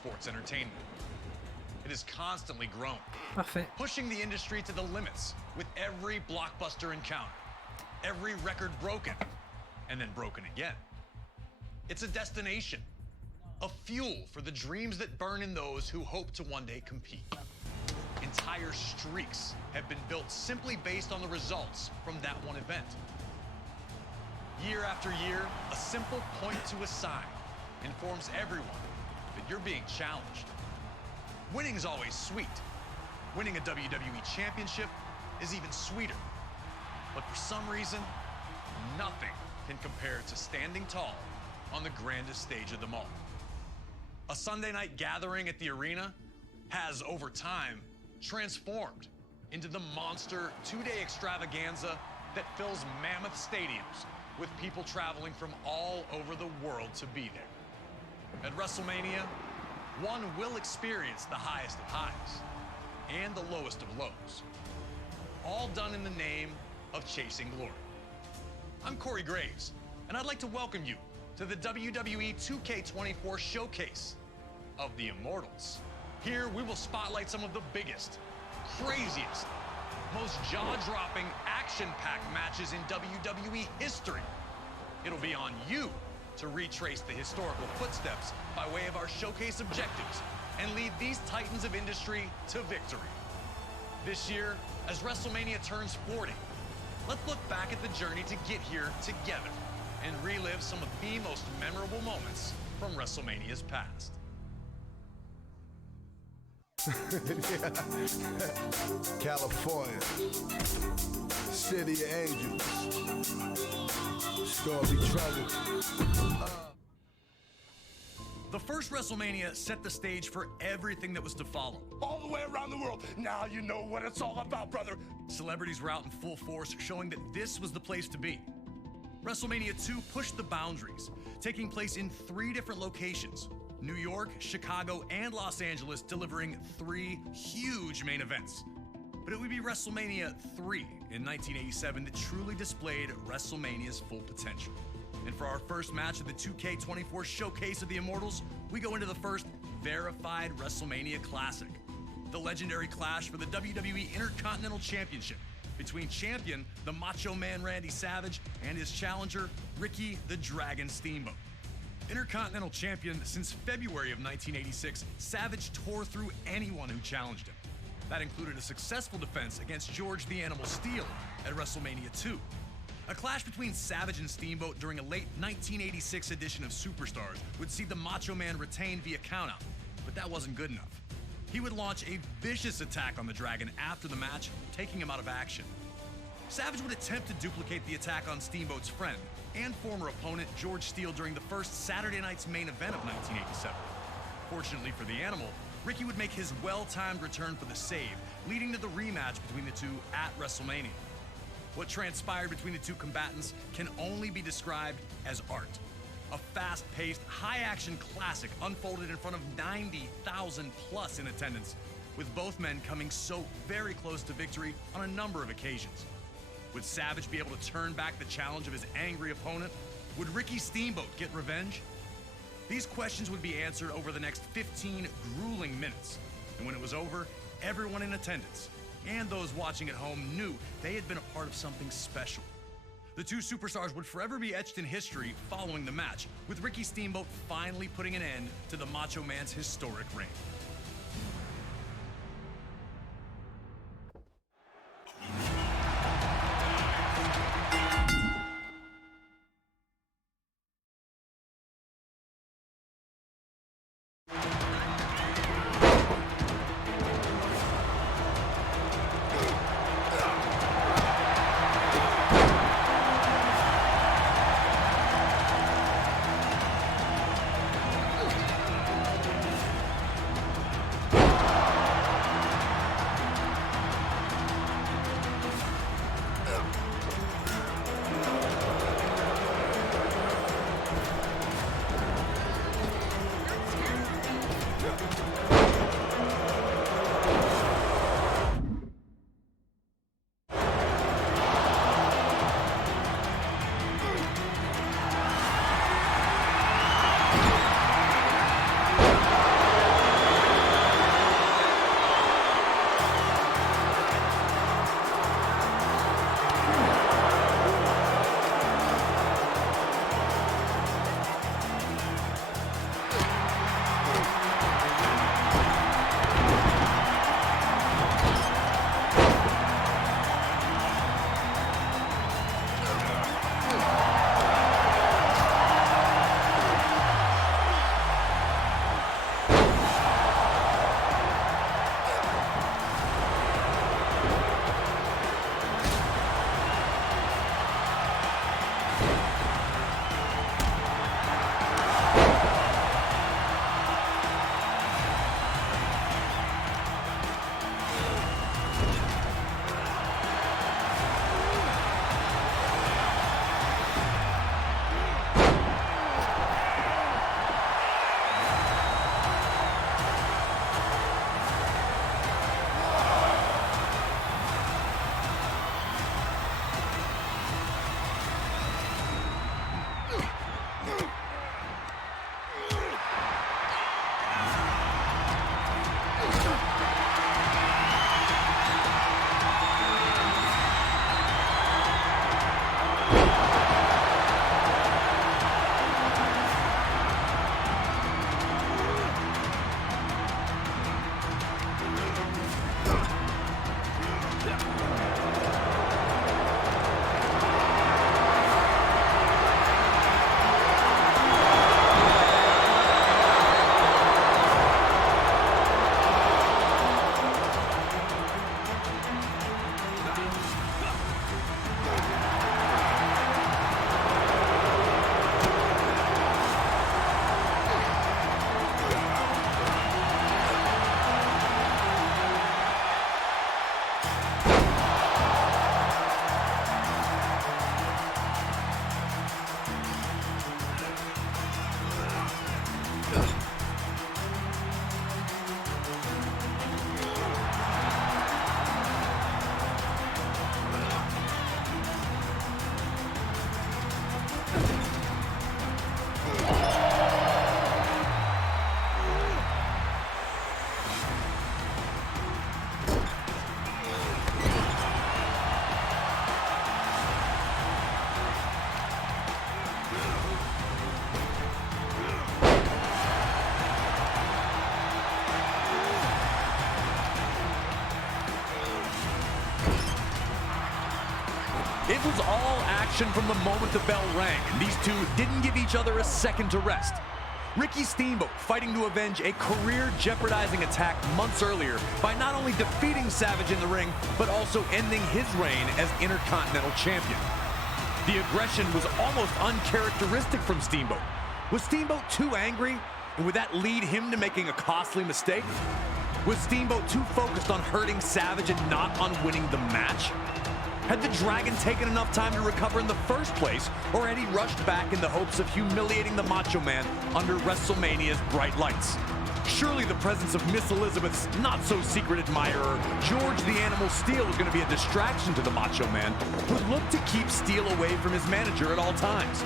sports entertainment. It has constantly grown, Parfait. pushing the industry to the limits with every blockbuster encounter, every record broken, and then broken again. It's a destination, a fuel for the dreams that burn in those who hope to one day compete. Entire streaks have been built simply based on the results from that one event. Year after year, a simple point to a sign informs everyone that you're being challenged. Winning's always sweet. Winning a WWE championship is even sweeter. But for some reason, nothing can compare to standing tall on the grandest stage of them all. A Sunday night gathering at the arena has, over time, transformed into the monster two-day extravaganza that fills mammoth stadiums with people traveling from all over the world to be there. At WrestleMania, one will experience the highest of highs and the lowest of lows, all done in the name of chasing glory. I'm Corey Graves, and I'd like to welcome you to the WWE2K24 showcase of the Immortals. Here, we will spotlight some of the biggest, craziest, most jaw-dropping, action-packed matches in WWE history. It'll be on you to retrace the historical footsteps by way of our showcase objectives and lead these titans of industry to victory. This year, as WrestleMania turns 40, let's look back at the journey to get here together and relive some of the most memorable moments from WrestleMania's past. California, city of angels. It's gonna be trouble. The first WrestleMania set the stage for everything that was to follow. All the way around the world. Now you know what it's all about, brother. Celebrities were out in full force, showing that this was the place to be. WrestleMania 2 pushed the boundaries, taking place in 3 different locations: New York, Chicago, and Los Angeles, delivering 3 huge main events. But it would be WrestleMania 3 in 1987 that truly displayed WrestleMania's full potential. And for our first match of the 2K24 showcase of the Immortals, we go into the first verified WrestleMania Classic, the legendary clash for the WWE Intercontinental Championship between champion, the Macho Man Randy Savage, and his challenger, Ricky the Dragon Steamboat. Intercontinental champion since February of 1986, Savage tore through anyone who challenged him. That included a successful defense against George the Animal Steele at WrestleMania 2. A clash between Savage and Steamboat during a late 1986 edition of Superstars would see the Macho Man retain via countout, but that wasn't good enough. He would launch a vicious attack on the Dragon after the match, taking him out of action. Savage would attempt to duplicate the attack on Steamboat's friend and former opponent George Steele during the first Saturday night's main event of 1987. Fortunately for the Animal, Ricky would make his well-timed return for the save, leading to the rematch between the two at WrestleMania. What transpired between the two combatants can only be described as art. A fast-paced, high-action classic unfolded in front of 90,000 plus in attendance, with both men coming so very close to victory on a number of occasions. Would Savage be able to turn back the challenge of his angry opponent? Would Ricky Steamboat get revenge? These questions would be answered over the next 15 grueling minutes. And when it was over, everyone in attendance and those watching at home knew they had been a part of something special. The two superstars would forever be etched in history following the match, with Ricky Steamboat finally putting an end to the Macho Man's historic reign. It was all action from the moment the bell rang, and these two didn't give each other a second to rest. Ricky Steamboat fighting to avenge a career-jeopardizing attack months earlier by not only defeating Savage in the ring, but also ending his reign as Intercontinental Champion. The aggression was almost uncharacteristic from Steamboat. Was Steamboat too angry? And would that lead him to making a costly mistake? Was Steamboat too focused on hurting Savage and not on winning the match? Had the Dragon taken enough time to recover in the first place, or had he rushed back in the hopes of humiliating the Macho Man under WrestleMania's bright lights? Surely the presence of Miss Elizabeth's not-so-secret admirer, George the Animal Steele, was going to be a distraction to the Macho Man, who looked to keep Steele away from his manager at all times.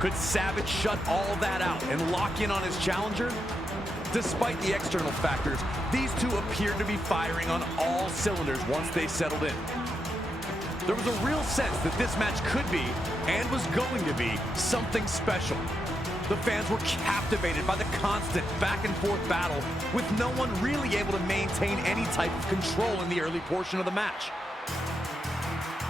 Could Savage shut all that out and lock in on his challenger? Despite the external factors, these two appeared to be firing on all cylinders once they settled in. There was a real sense that this match could be, and was going to be, something special. The fans were captivated by the constant back-and-forth battle, with no one really able to maintain any type of control in the early portion of the match.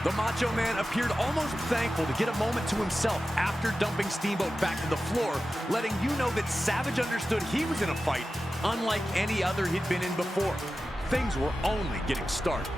The Macho Man appeared almost thankful to get a moment to himself after dumping Steamboat back to the floor, letting you know that Savage understood he was in a fight unlike any other he'd been in before. Things were only getting started.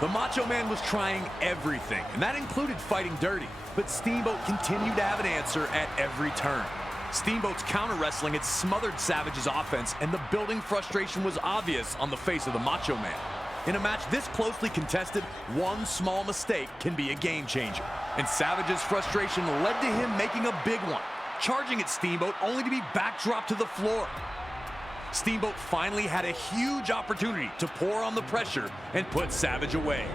The Macho Man was trying everything, and that included fighting dirty. But Steamboat continued to have an answer at every turn. Steamboat's counter wrestling had smothered Savage's offense, and the building frustration was obvious on the face of the Macho Man. In a match this closely contested, one small mistake can be a game changer. And Savage's frustration led to him making a big one, charging at Steamboat only to be backdropped to the floor. Steamboat finally had a huge opportunity to pour on the pressure and put Savage away.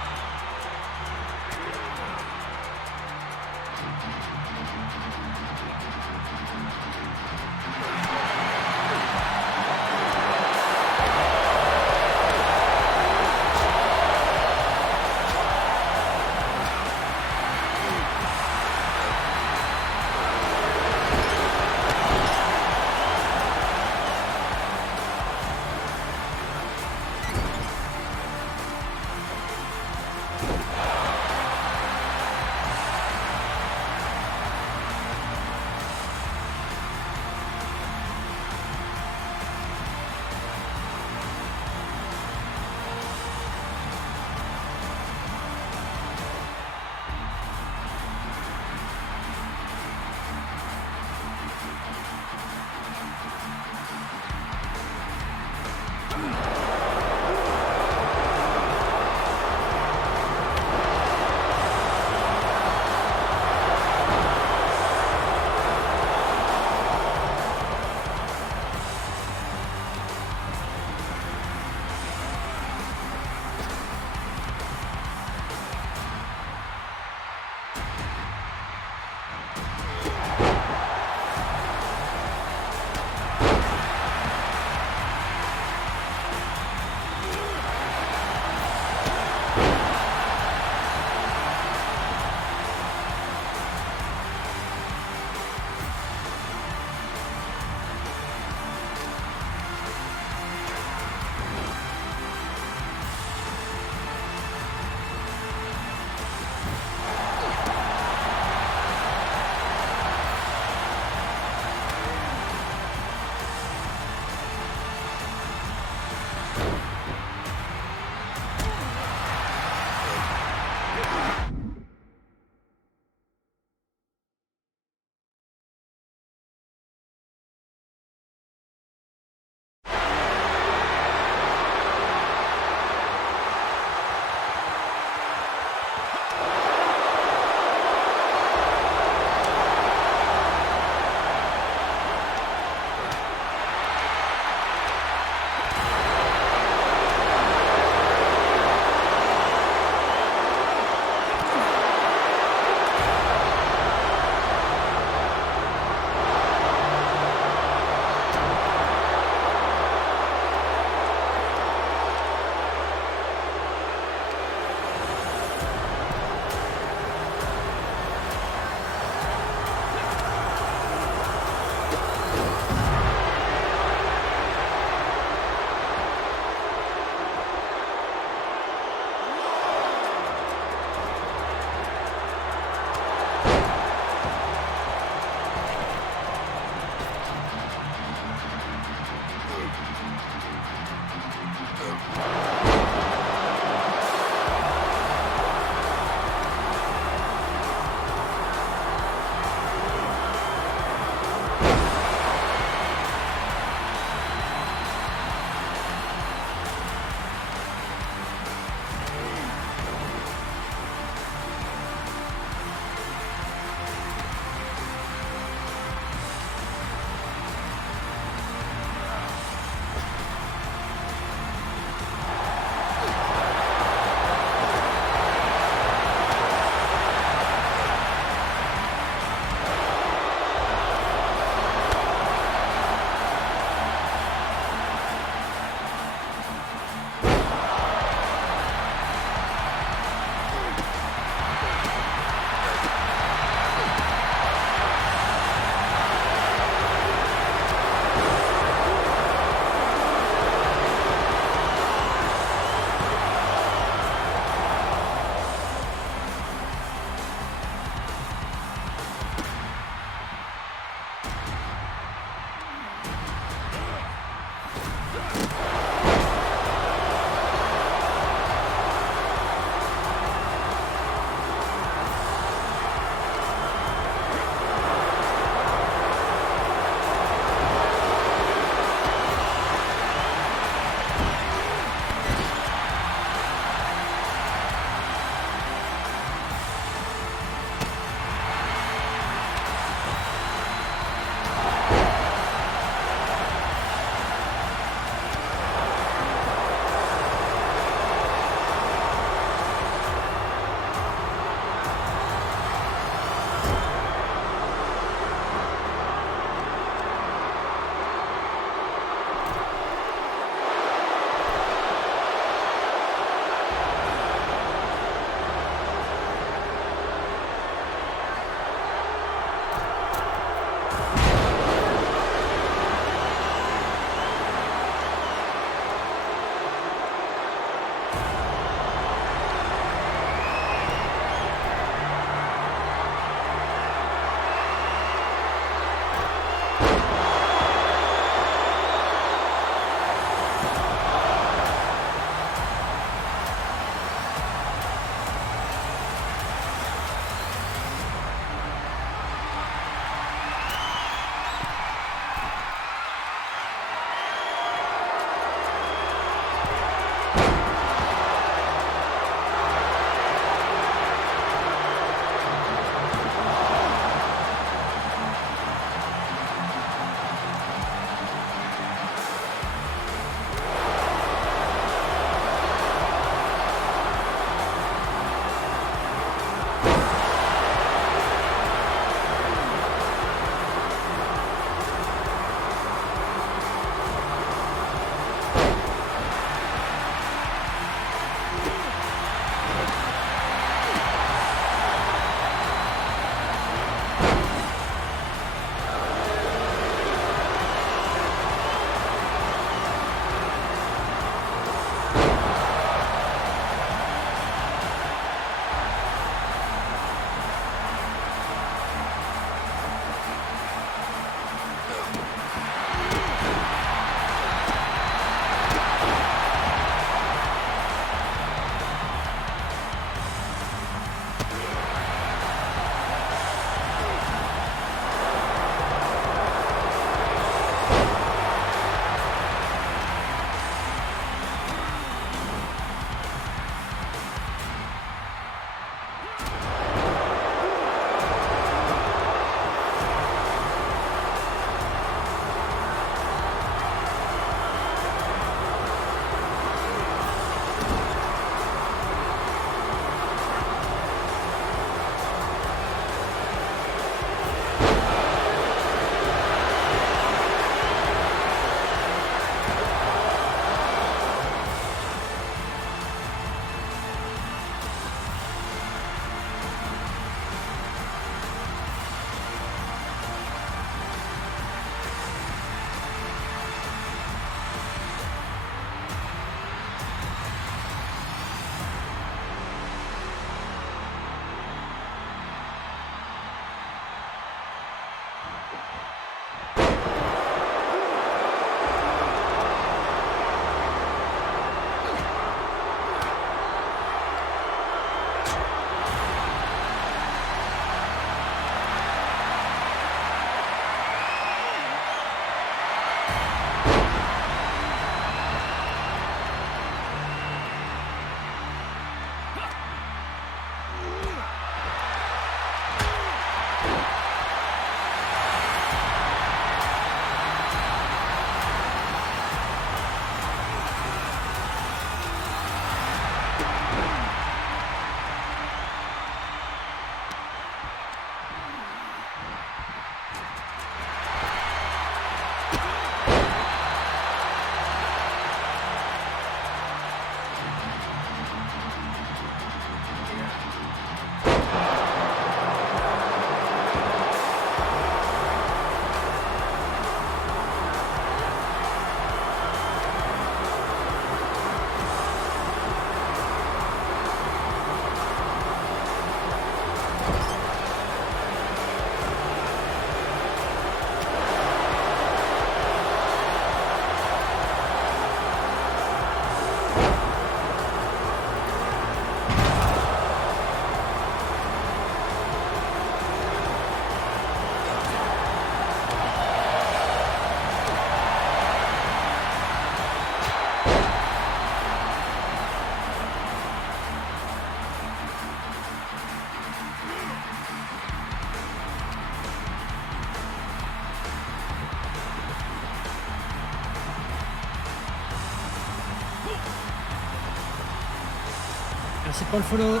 Merci pour le follow.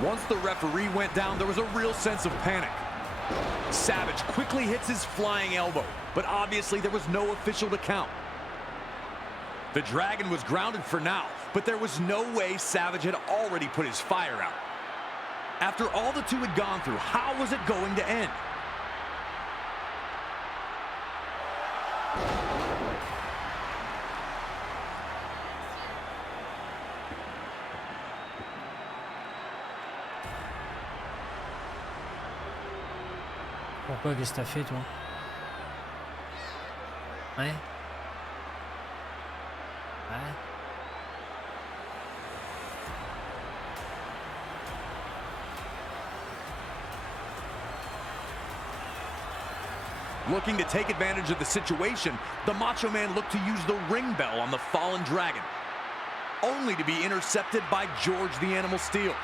Once the referee went down, there was a real sense of panic. Savage quickly hits his flying elbow, but obviously there was no official to count. The Dragon was grounded for now, but there was no way Savage had already put his fire out. After all the two had gone through, how was it going to end? Pourquoi? Qu'est-ce que t'as fait, toi? Ouais. Ouais. Looking to take advantage of the situation, the Macho Man looked to use the ring bell on the fallen Dragon, only to be intercepted by George the Animal Steel.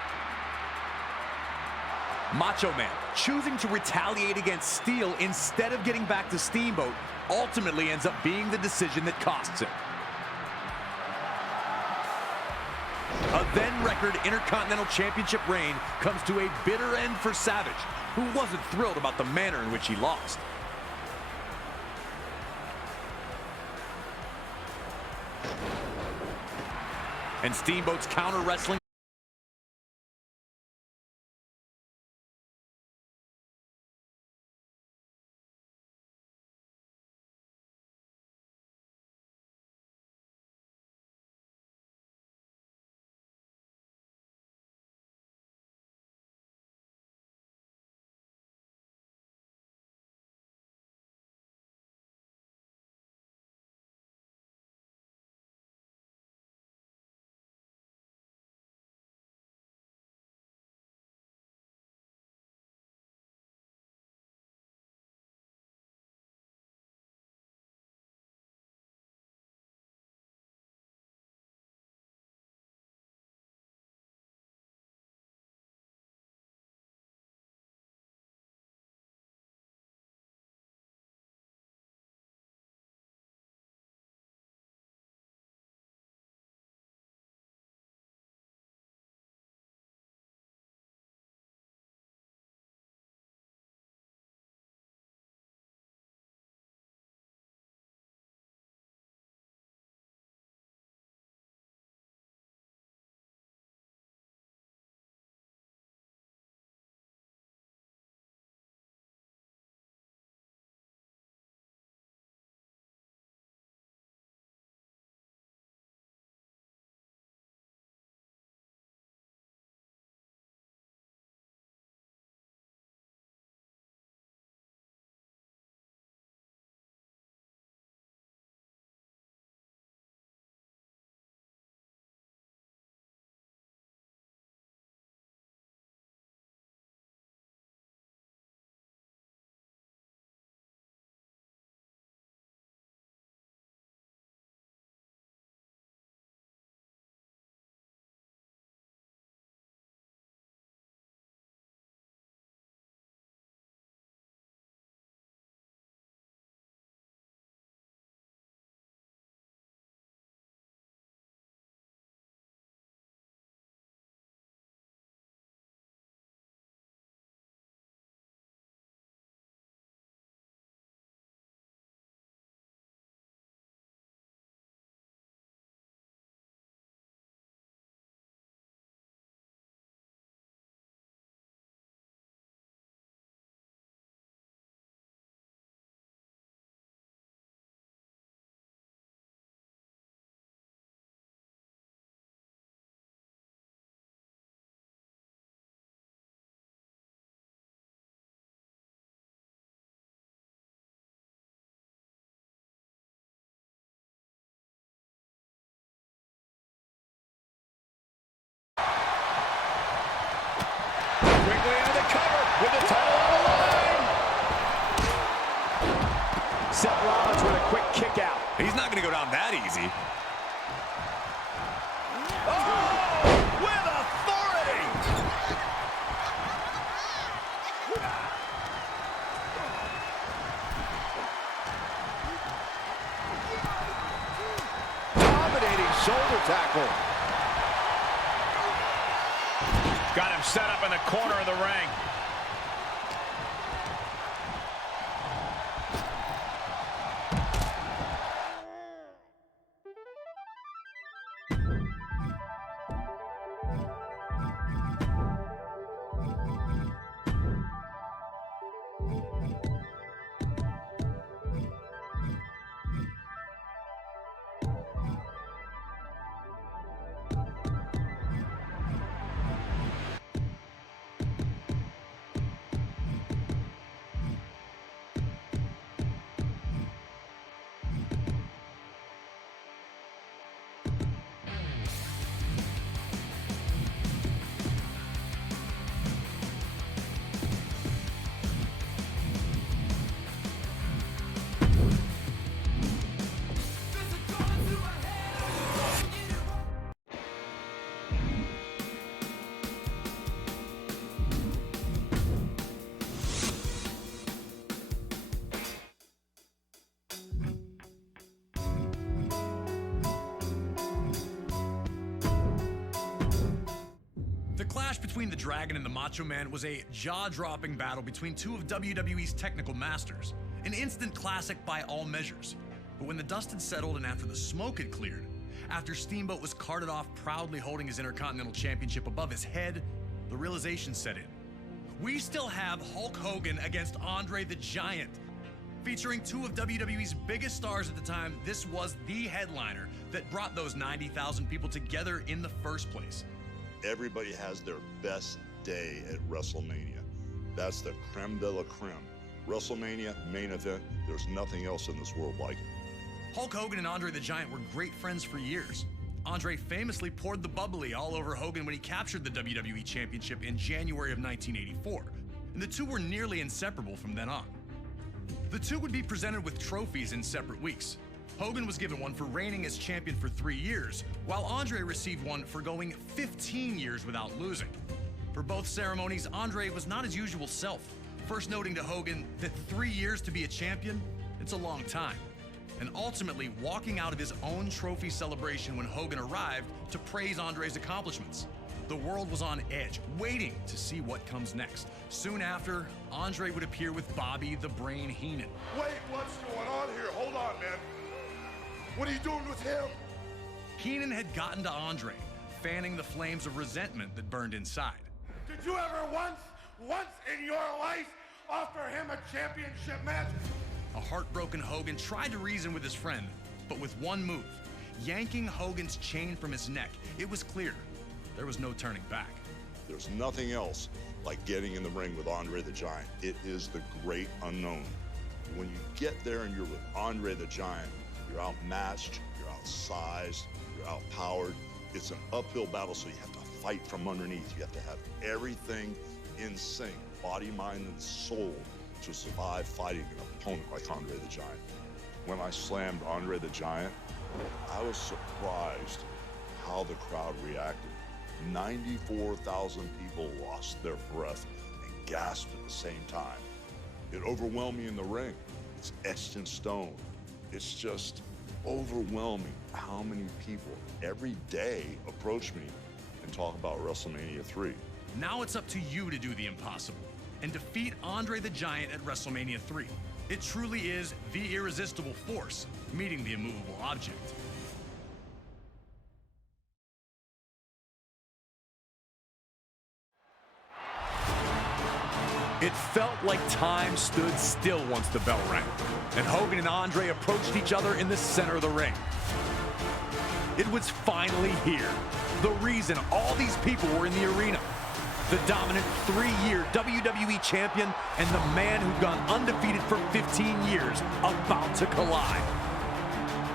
Macho Man, choosing to retaliate against Steel instead of getting back to Steamboat, ultimately ends up being the decision that costs him. A then-record Intercontinental Championship reign comes to a bitter end for Savage, who wasn't thrilled about the manner in which he lost. And Steamboat's counter-wrestling way into the cover with the title on the line. Seth Rollins with a quick kick out. He's not going to go down that easy. Oh, with authority. Dominating shoulder tackle. Got him set up in the corner of the ring. The clash between the Dragon and the Macho Man was a jaw-dropping battle between two of WWE's technical masters, an instant classic by all measures. But when the dust had settled and after the smoke had cleared, after Steamboat was carted off proudly holding his Intercontinental Championship above his head, the realization set in. We still have Hulk Hogan against Andre the Giant. Featuring two of WWE's biggest stars at the time, this was the headliner that brought those 90,000 people together in the first place. Everybody has their best day at WrestleMania. That's the creme de la creme. WrestleMania, main event, there's nothing else in this world like it. Hulk Hogan and Andre the Giant were great friends for years. Andre famously poured the bubbly all over Hogan when he captured the WWE Championship in January of 1984, and the two were nearly inseparable from then on. The two would be presented with trophies in separate weeks. Hogan was given one for reigning as champion for 3 years, while Andre received one for going 15 years without losing. For both ceremonies, Andre was not his usual self, first noting to Hogan that 3 years to be a champion, it's a long time, and ultimately walking out of his own trophy celebration when Hogan arrived to praise Andre's accomplishments. The world was on edge, waiting to see what comes next. Soon after, Andre would appear with Bobby the Brain Heenan. Wait, what's going on here? Hold on, man. What are you doing with him? Heenan had gotten to Andre, fanning the flames of resentment that burned inside. Did you ever once in your life offer him a championship match? A heartbroken Hogan tried to reason with his friend, but with one move, yanking Hogan's chain from his neck, it was clear there was no turning back. There's nothing else like getting in the ring with Andre the Giant. It is the great unknown. When you get there and you're with Andre the Giant, you're outmatched, you're outsized, you're outpowered. It's an uphill battle, so you have to fight from underneath. You have to have everything in sync, body, mind, and soul, to survive fighting an opponent like Andre the Giant. When I slammed Andre the Giant, I was surprised how the crowd reacted. 94,000 people lost their breath and gasped at the same time. It overwhelmed me in the ring. It's etched in stone. It's just overwhelming how many people every day approach me and talk about WrestleMania 3. Now it's up to you to do the impossible and defeat Andre the Giant at WrestleMania 3. It truly is the irresistible force meeting the immovable object. It felt like time stood still once the bell rang, and Hogan and Andre approached each other in the center of the ring. It was finally here, the reason all these people were in the arena. The dominant 3-year WWE champion and the man who'd gone undefeated for 15 years about to collide.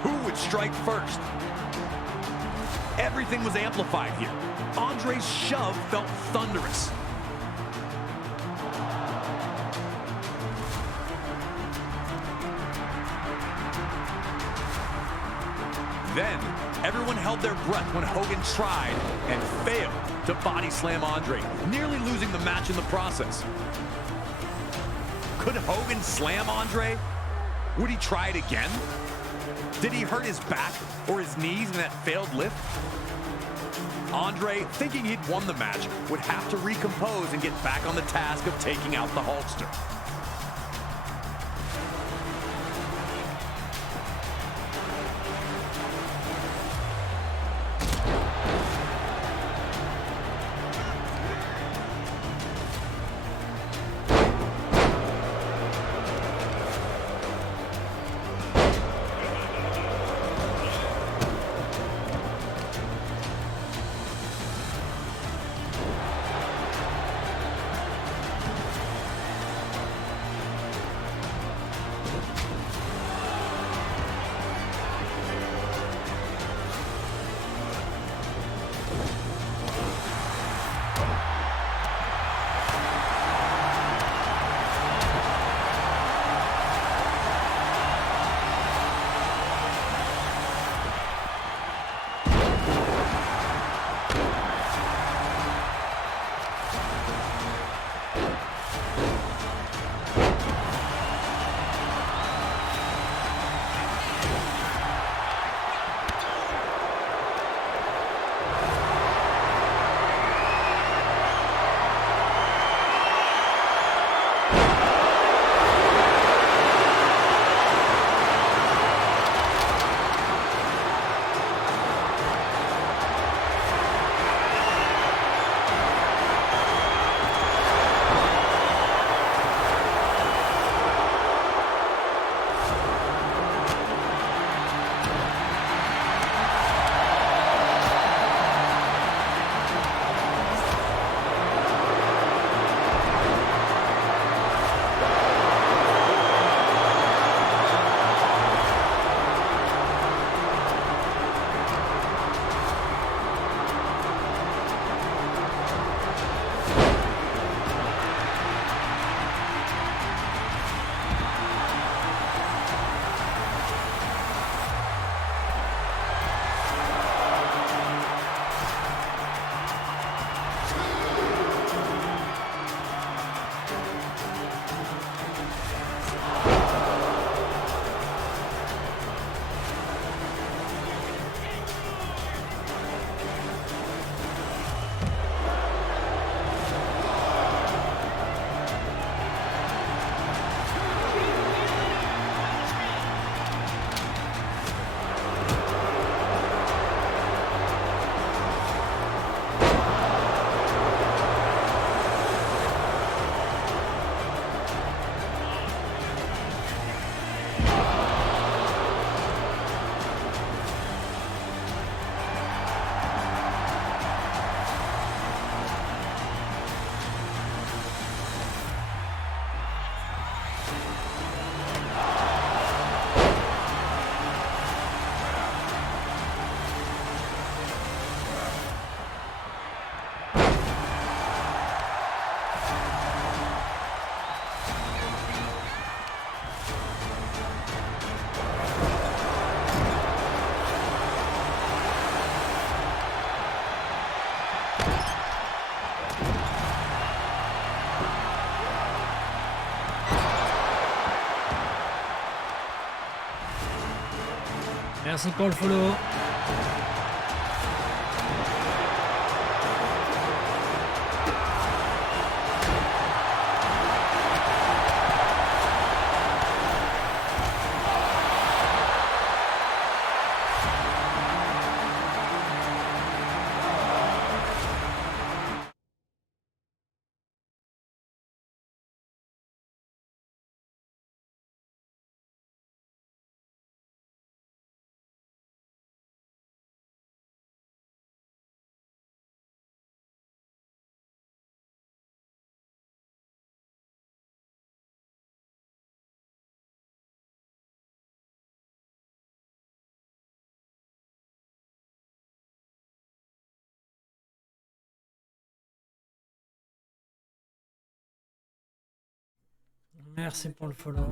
Who would strike first? Everything was amplified here. Andre's shove felt thunderous. Then, everyone held their breath when Hogan tried and failed to body slam Andre, nearly losing the match in the process. Could Hogan slam Andre? Would he try it again? Did he hurt his back or his knees in that failed lift? Andre, thinking he'd won the match, would have to recompose and get back on the task of taking out the Hulkster. Merci pour le follow. Merci pour le follow.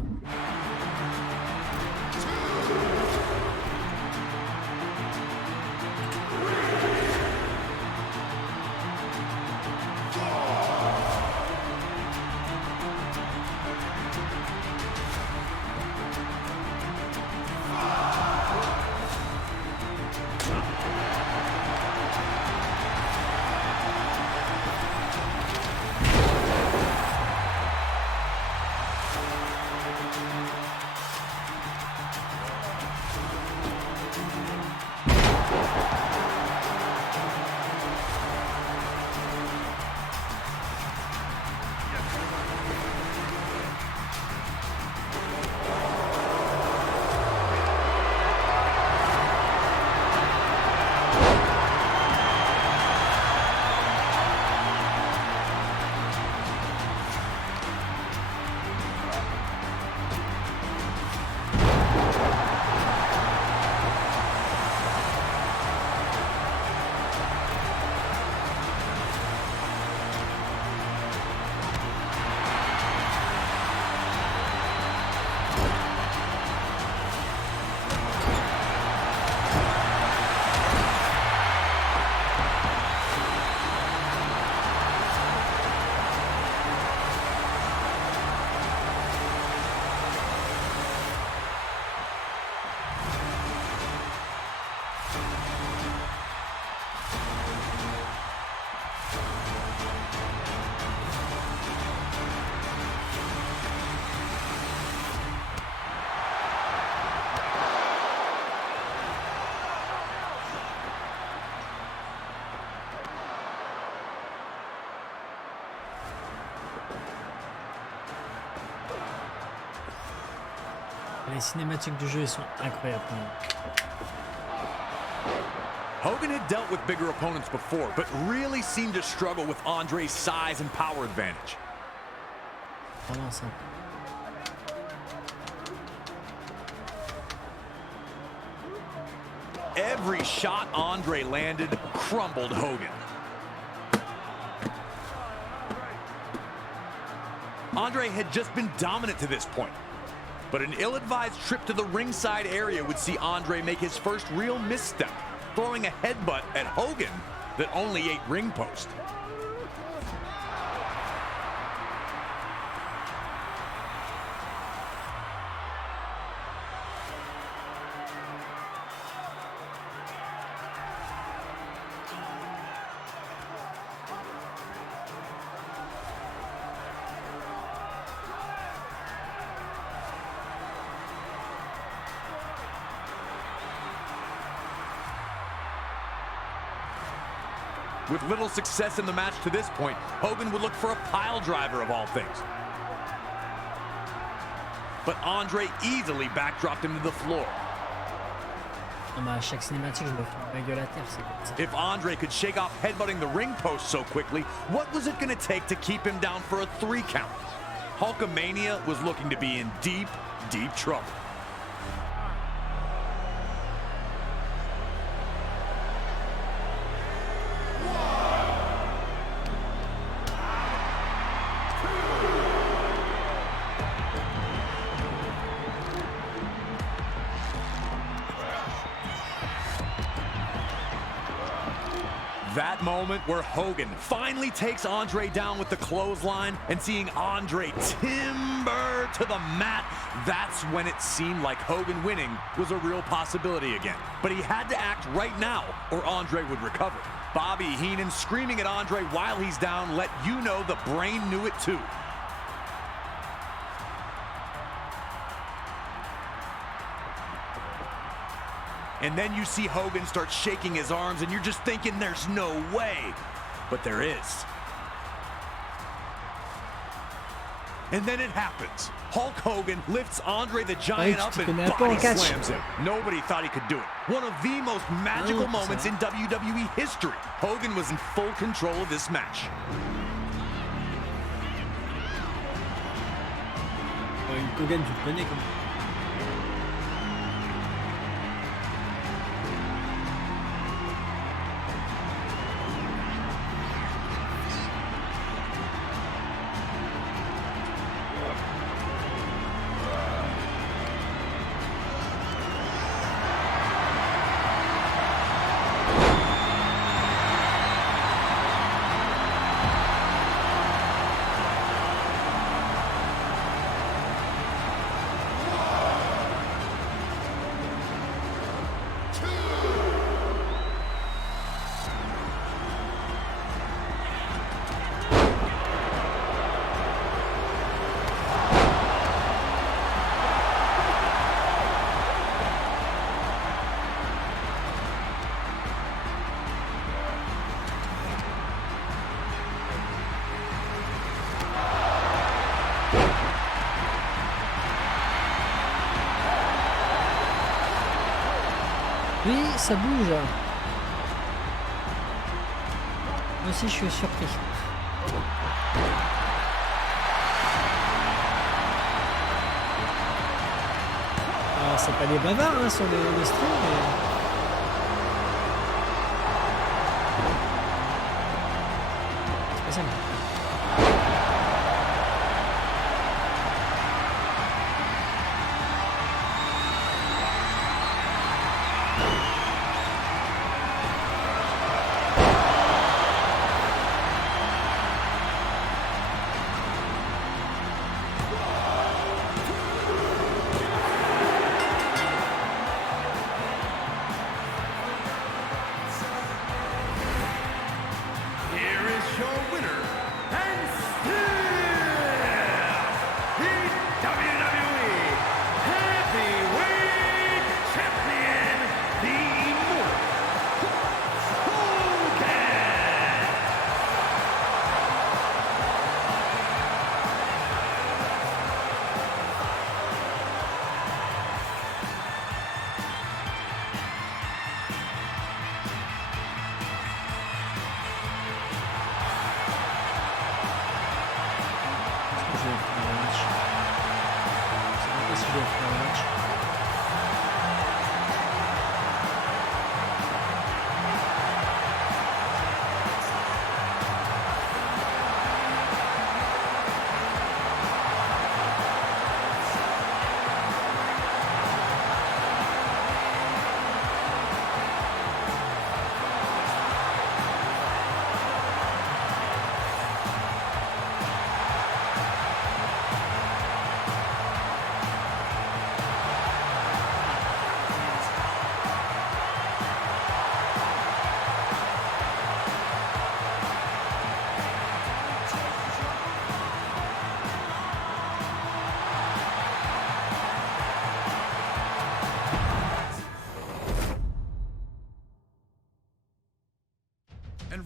Les cinématiques du jeu sont incroyables. Hogan had dealt with bigger opponents before, but really seemed to struggle with Andre's size and power advantage. Vraiment simple. Every shot Andre landed crumbled Hogan. Andre had just been dominant to this point, but an ill-advised trip to the ringside area would see Andre make his first real misstep, throwing a headbutt at Hogan that only ate ring post. With little success in the match to this point, Hogan would look for a pile driver of all things. But Andre easily backdropped him to the floor. Non, mais à chaque cinématique, je me fais ma gueule à terre, c'est comme ça. If Andre could shake off headbutting the ring post so quickly, what was it going to take to keep him down for a 3 count? Hulkamania was looking to be in deep, deep trouble. That moment where Hogan finally takes Andre down with the clothesline, and seeing Andre timber to the mat, that's when it seemed like Hogan winning was a real possibility again. But he had to act right now or Andre would recover. Bobby Heenan screaming at Andre while he's down let you know the brain knew it too. And then you see Hogan start shaking his arms, and you're just thinking there's no way. But there is. And then it happens. Hulk Hogan lifts Andre the Giant up and body slams him. Nobody thought he could do it. One of the most magical moments in WWE history. Hogan was in full control of this match. Hogan, tu le connais comme... Oui, ça bouge. Moi aussi, je suis surpris. Alors, c'est pas des bavards hein, sur les streams, mais... c'est pas simple. Here is your winner,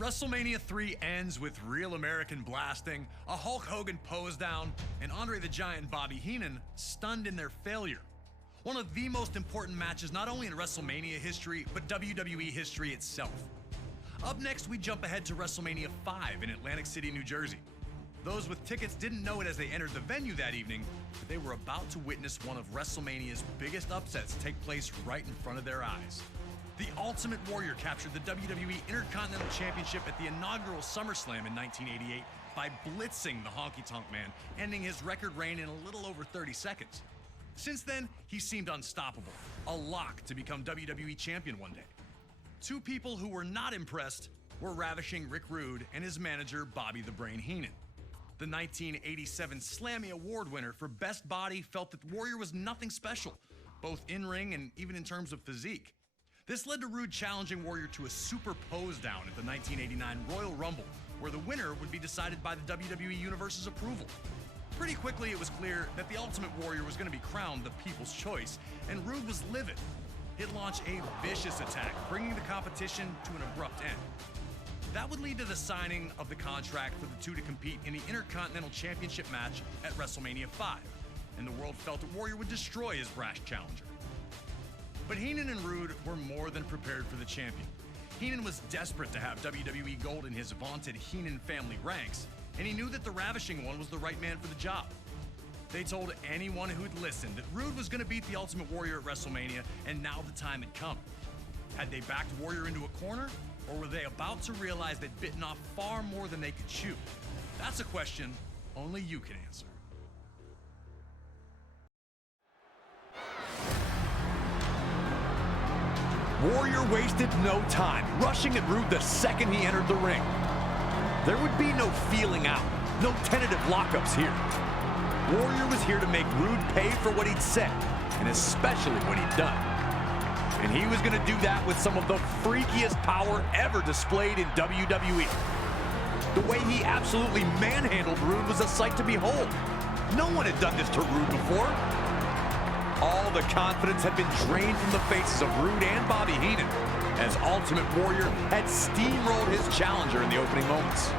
WrestleMania 3 ends with real American blasting, a Hulk Hogan pose down, and Andre the Giant and Bobby Heenan stunned in their failure. One of the most important matches not only in WrestleMania history, but WWE history itself. Up next, we jump ahead to WrestleMania 5 in Atlantic City, New Jersey. Those with tickets didn't know it as they entered the venue that evening, but they were about to witness one of WrestleMania's biggest upsets take place right in front of their eyes. The Ultimate Warrior captured the WWE Intercontinental Championship at the inaugural SummerSlam in 1988 by blitzing the Honky Tonk Man, ending his record reign in a little over 30 seconds. Since then, he seemed unstoppable, a lock to become WWE Champion one day. Two people who were not impressed were ravishing Rick Rude and his manager Bobby the Brain Heenan. The 1987 Slammy Award winner for Best Body felt that Warrior was nothing special, both in-ring and even in terms of physique. This led to Rude challenging Warrior to a super pose down at the 1989 Royal Rumble, where the winner would be decided by the WWE Universe's approval. Pretty quickly, it was clear that the Ultimate Warrior was going to be crowned the people's choice, and Rude was livid. He'd launch a vicious attack, bringing the competition to an abrupt end. That would lead to the signing of the contract for the two to compete in the Intercontinental Championship match at WrestleMania 5, and the world felt that Warrior would destroy his brash challenger. But Heenan and Rude were more than prepared for the champion. Heenan was desperate to have WWE Gold in his vaunted Heenan family ranks, and he knew that the Ravishing One was the right man for the job. They told anyone who'd listened that Rude was going to beat the Ultimate Warrior at WrestleMania, and now the time had come. Had they backed Warrior into a corner, or were they about to realize they'd bitten off far more than they could chew? That's a question only you can answer. Warrior wasted no time, rushing at Rude the second he entered the ring. There would be no feeling out, no tentative lockups here. Warrior was here to make Rude pay for what he'd said, and especially what he'd done. And he was going to do that with some of the freakiest power ever displayed in WWE. The way he absolutely manhandled Rude was a sight to behold. No one had done this to Rude before. All the confidence had been drained from the faces of Rude and Bobby Heenan, as Ultimate Warrior had steamrolled his challenger in the opening moments.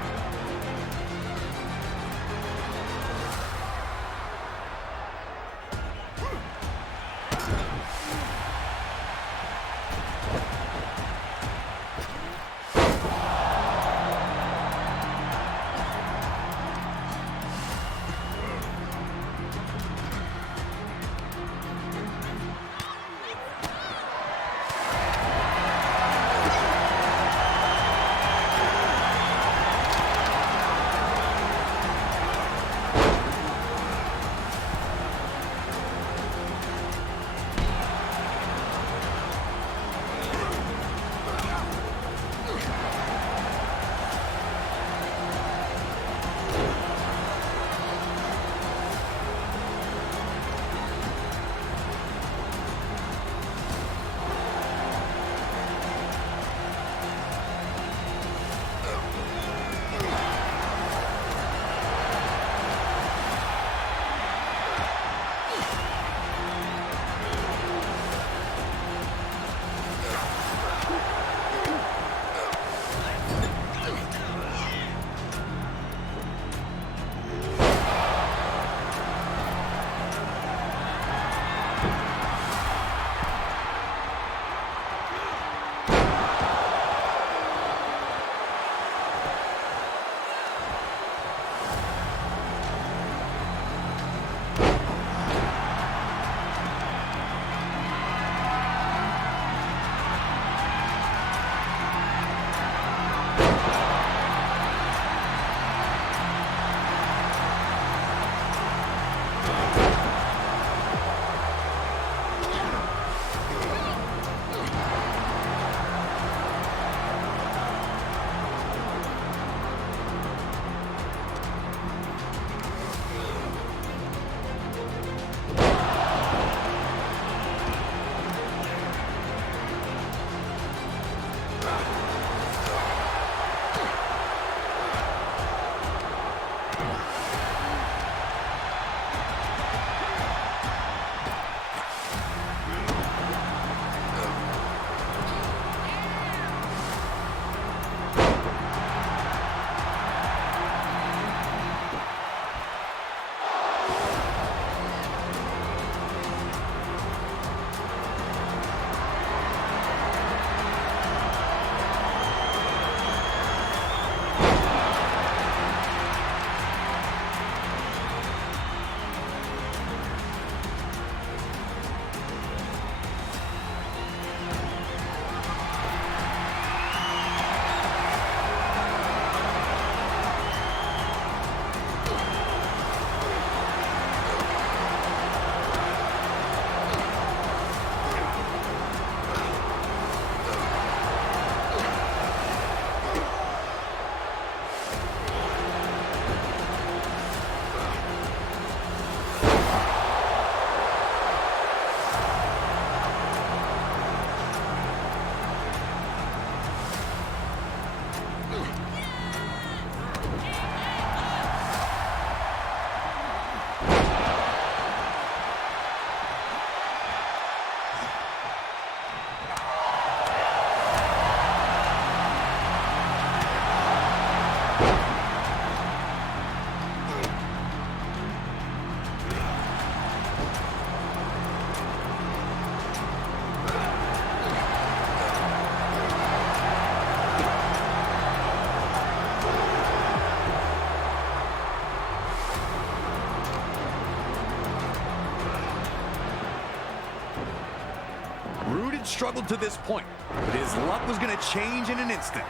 had struggled to this point, but his luck was going to change in an instant.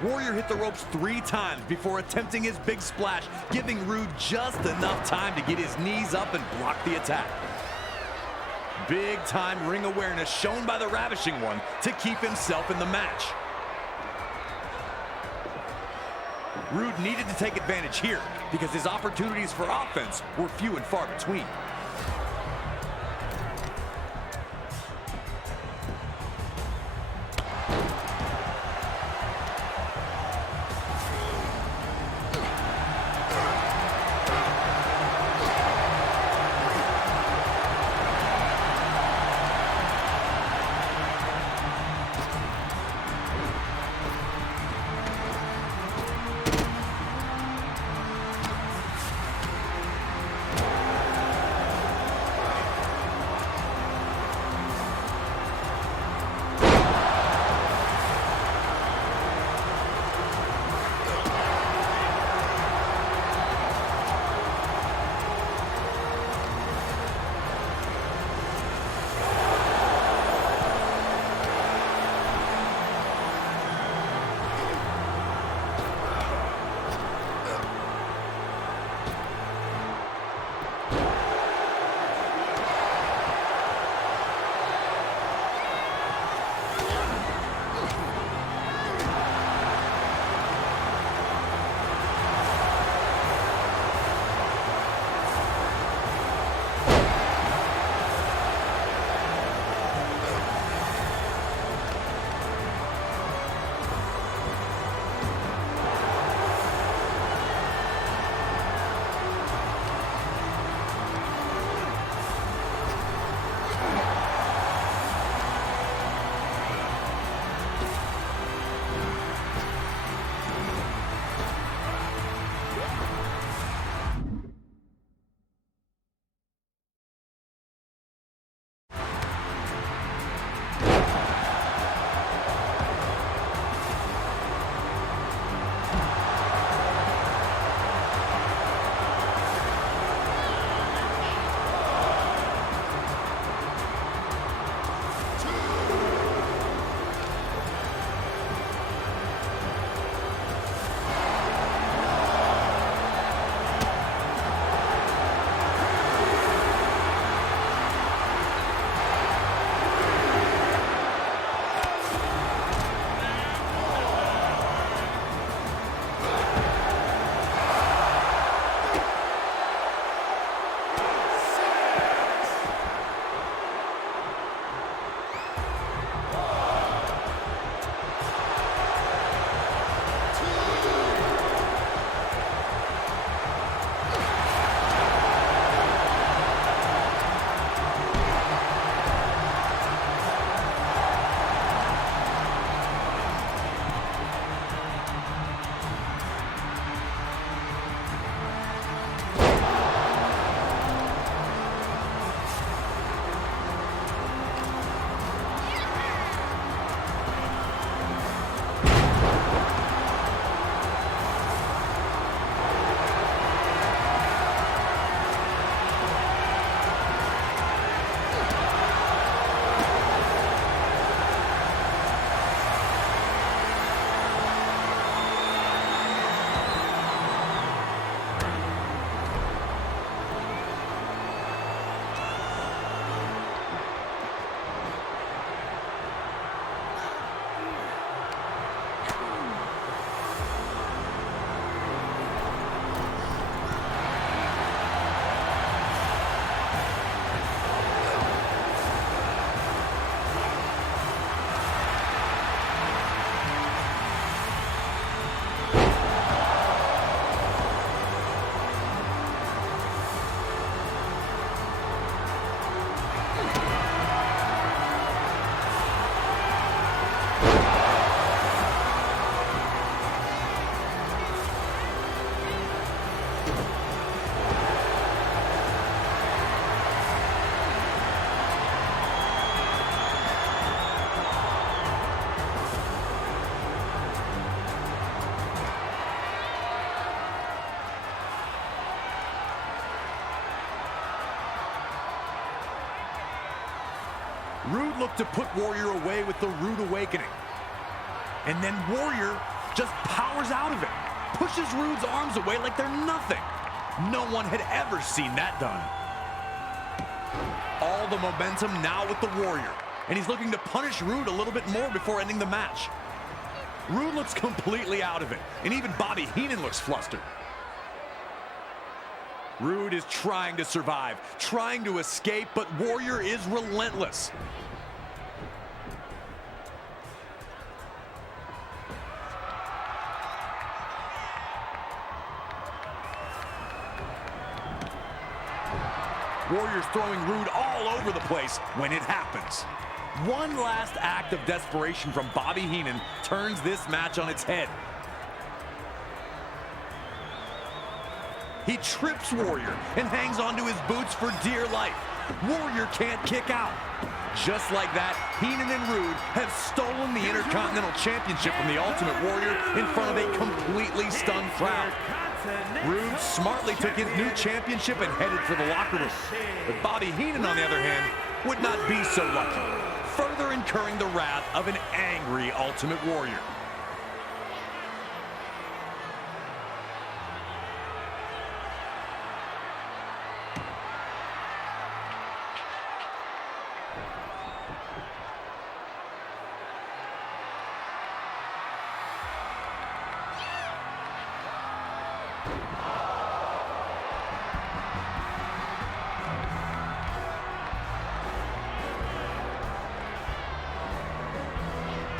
Warrior hit the ropes 3 times before attempting his big splash, giving Rude just enough time to get his knees up and block the attack. Big time ring awareness shown by the Ravishing One to keep himself in the match. Rude needed to take advantage here because his opportunities for offense were few and far between. Rude looked to put Warrior away with the Rude Awakening. And then Warrior just powers out of it. Pushes Rude's arms away like they're nothing. No one had ever seen that done. All the momentum now with the Warrior. And he's looking to punish Rude a little bit more before ending the match. Rude looks completely out of it. And even Bobby Heenan looks flustered. Rude is trying to survive, trying to escape, but Warrior is relentless. Warrior's throwing Rude all over the place when it happens. One last act of desperation from Bobby Heenan turns this match on its head. He trips Warrior and hangs onto his boots for dear life. Warrior can't kick out. Just like that, Heenan and Rude have stolen the Intercontinental Championship from the Ultimate Warrior in front of a completely stunned crowd. Rude smartly took his new championship and headed for the locker room. But Bobby Heenan, on the other hand, would not be so lucky, further incurring the wrath of an angry Ultimate Warrior.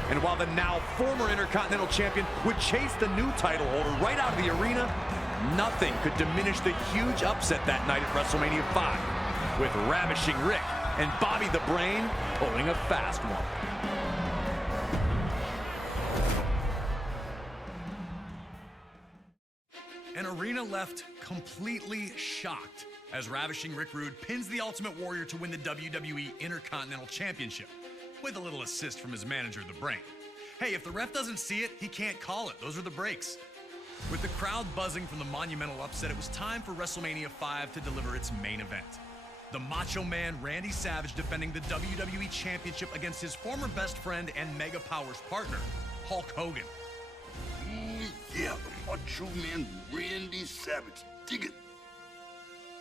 And while the now former Intercontinental Champion would chase the new title holder right out of the arena, nothing could diminish the huge upset that night at WrestleMania 5, with Ravishing Rick and Bobby the Brain pulling a fast one. An arena left completely shocked as Ravishing Rick Rude pins the Ultimate Warrior to win the WWE Intercontinental Championship, with a little assist from his manager, The Brain. Hey, if the ref doesn't see it, he can't call it. Those are the breaks. With the crowd buzzing from the monumental upset, it was time for WrestleMania 5 to deliver its main event. The Macho Man Randy Savage defending the WWE Championship against his former best friend and Mega Powers partner, Hulk Hogan. Yeah, the Macho Man Randy Savage. Dig it.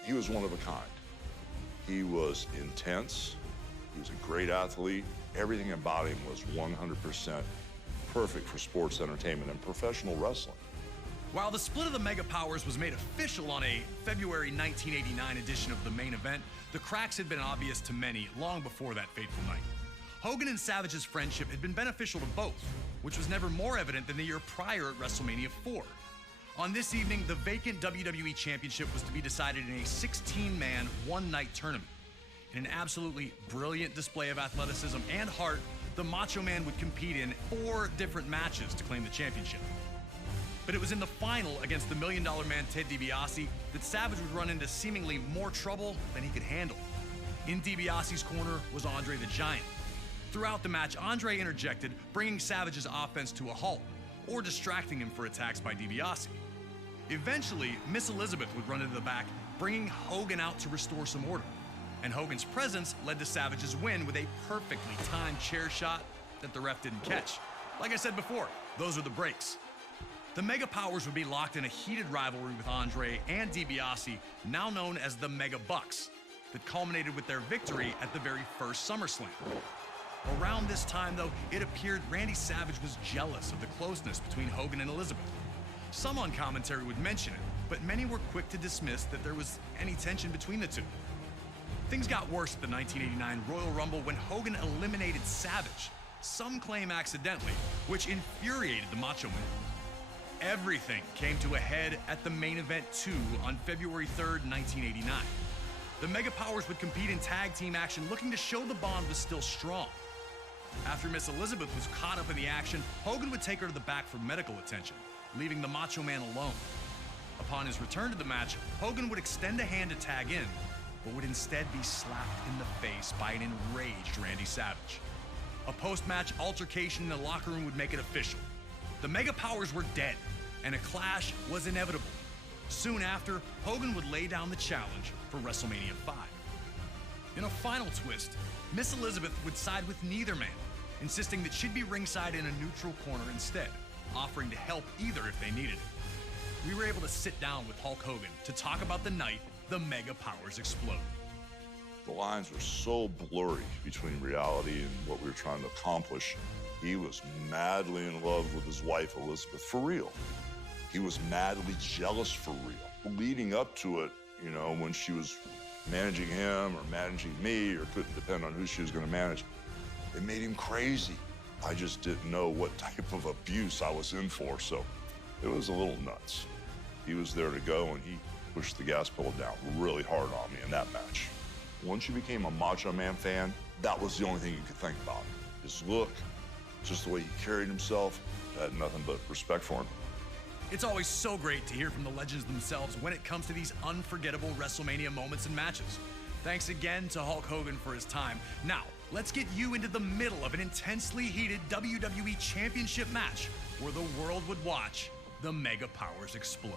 He was one of a kind. He was intense. He was a great athlete. Everything about him was 100% perfect for sports entertainment and professional wrestling. While the split of the Mega Powers was made official on a February 1989 edition of the main event, the cracks had been obvious to many long before that fateful night. Hogan and Savage's friendship had been beneficial to both, which was never more evident than the year prior at WrestleMania 4. On this evening, the vacant WWE Championship was to be decided in a 16-man, one-night tournament. In an absolutely brilliant display of athleticism and heart, the Macho Man would compete in 4 different matches to claim the championship. But it was in the final against the $1 Million Man Ted DiBiase that Savage would run into seemingly more trouble than he could handle. In DiBiase's corner was Andre the Giant. Throughout the match, Andre interjected, bringing Savage's offense to a halt, or distracting him for attacks by DiBiase. Eventually, Miss Elizabeth would run into the back, bringing Hogan out to restore some order. And Hogan's presence led to Savage's win with a perfectly timed chair shot that the ref didn't catch. Like I said before, those are the breaks. The Mega Powers would be locked in a heated rivalry with Andre and DiBiase, now known as the Mega Bucks, that culminated with their victory at the very first SummerSlam. Around this time, though, it appeared Randy Savage was jealous of the closeness between Hogan and Elizabeth. Some on commentary would mention it, but many were quick to dismiss that there was any tension between the two. Things got worse at the 1989 Royal Rumble when Hogan eliminated Savage, some claim accidentally, which infuriated the Macho Man. Everything came to a head at the main event 2 on February 3rd, 1989. The Mega Powers would compete in tag team action, looking to show the bond was still strong. After Miss Elizabeth was caught up in the action, Hogan would take her to the back for medical attention, leaving the Macho Man alone. Upon his return to the match, Hogan would extend a hand to tag in, but would instead be slapped in the face by an enraged Randy Savage. A post-match altercation in the locker room would make it official. The Mega Powers were dead, and a clash was inevitable. Soon after, Hogan would lay down the challenge for WrestleMania 5. In a final twist, Miss Elizabeth would side with neither man, insisting that she'd be ringside in a neutral corner instead, offering to help either if they needed it. We were able to sit down with Hulk Hogan to talk about the night the Mega Powers explode. The lines were so blurry between reality and what we were trying to accomplish. He was madly in love with his wife, Elizabeth, for real. He was madly jealous for real. Leading up to it, you know, when she was managing him or managing me, or couldn't depend on who she was going to manage, it made him crazy. I just didn't know what type of abuse I was in for, so it was a little nuts. He was there to go, and he pushed the gas pedal down really hard on me in that match. Once you became a Macho Man fan, that was the only thing you could think about. His look, just the way he carried himself. I had nothing but respect for him. It's always so great to hear from the legends themselves when it comes to these unforgettable WrestleMania moments and matches. Thanks again to Hulk Hogan for his time. Now, let's get you into the middle of an intensely heated WWE Championship match where the world would watch the Mega Powers explode.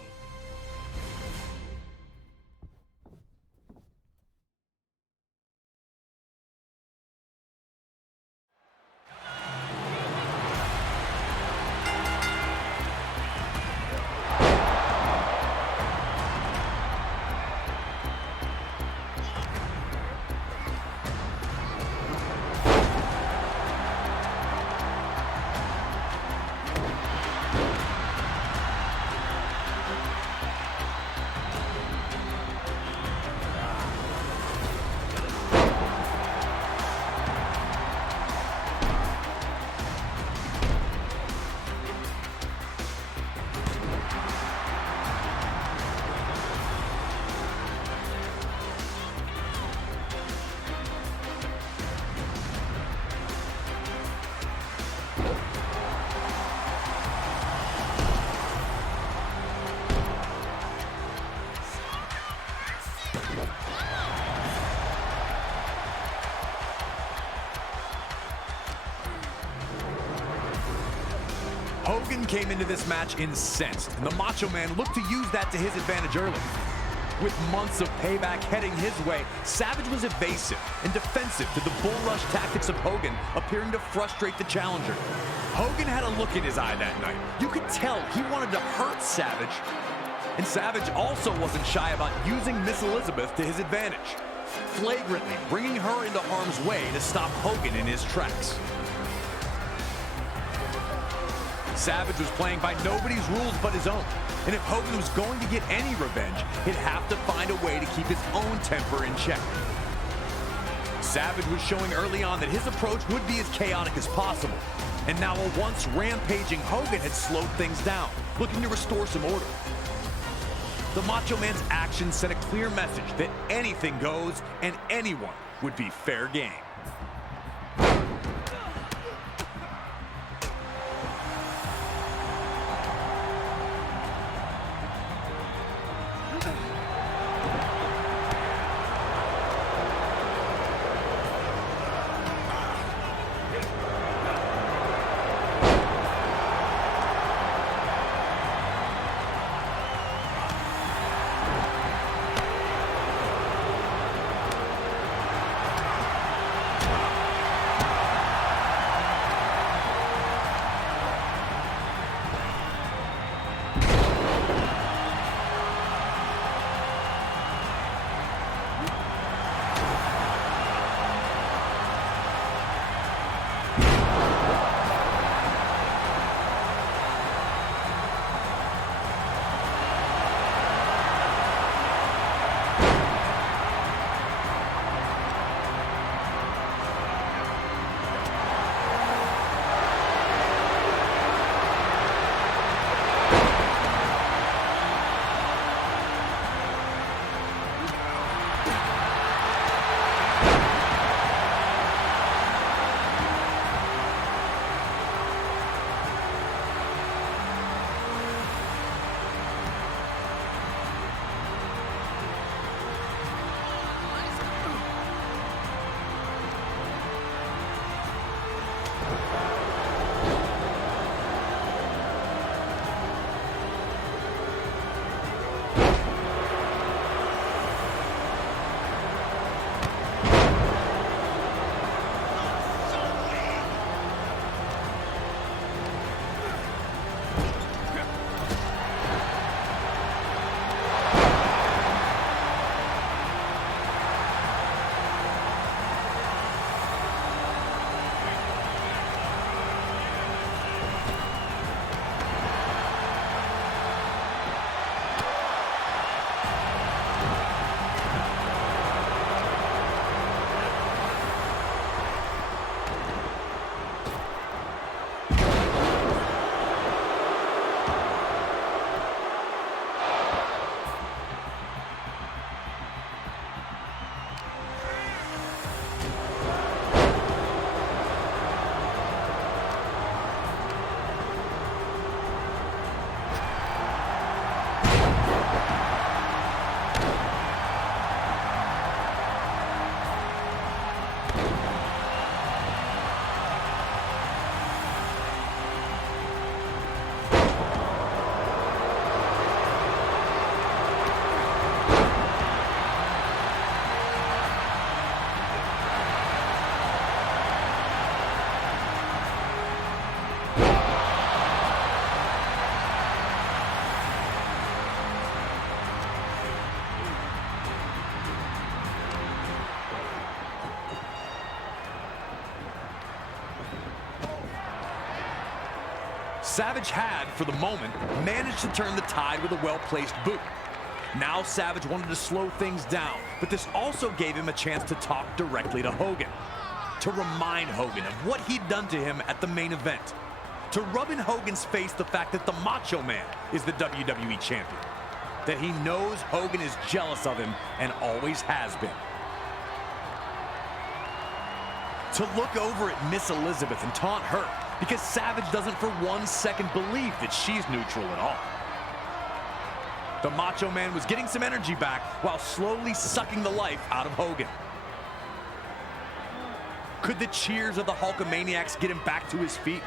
Hogan came into this match incensed, and the Macho Man looked to use that to his advantage early. With months of payback heading his way, Savage was evasive and defensive to the bull rush tactics of Hogan, appearing to frustrate the challenger. Hogan had a look in his eye that night. You could tell he wanted to hurt Savage. And Savage also wasn't shy about using Miss Elizabeth to his advantage, flagrantly bringing her into harm's way to stop Hogan in his tracks. Savage was playing by nobody's rules but his own, and if Hogan was going to get any revenge, he'd have to find a way to keep his own temper in check. Savage was showing early on that his approach would be as chaotic as possible, and now a once rampaging Hogan had slowed things down, looking to restore some order. The Macho Man's actions sent a clear message that anything goes and anyone would be fair game. Savage had, for the moment, managed to turn the tide with a well-placed boot. Now Savage wanted to slow things down, but this also gave him a chance to talk directly to Hogan, to remind Hogan of what he'd done to him at the main event, to rub in Hogan's face the fact that the Macho Man is the WWE Champion, that he knows Hogan is jealous of him and always has been. To look over at Miss Elizabeth and taunt her because Savage doesn't for 1 second believe that she's neutral at all. The Macho Man was getting some energy back while slowly sucking the life out of Hogan. Could the cheers of the Hulkamaniacs get him back to his feet?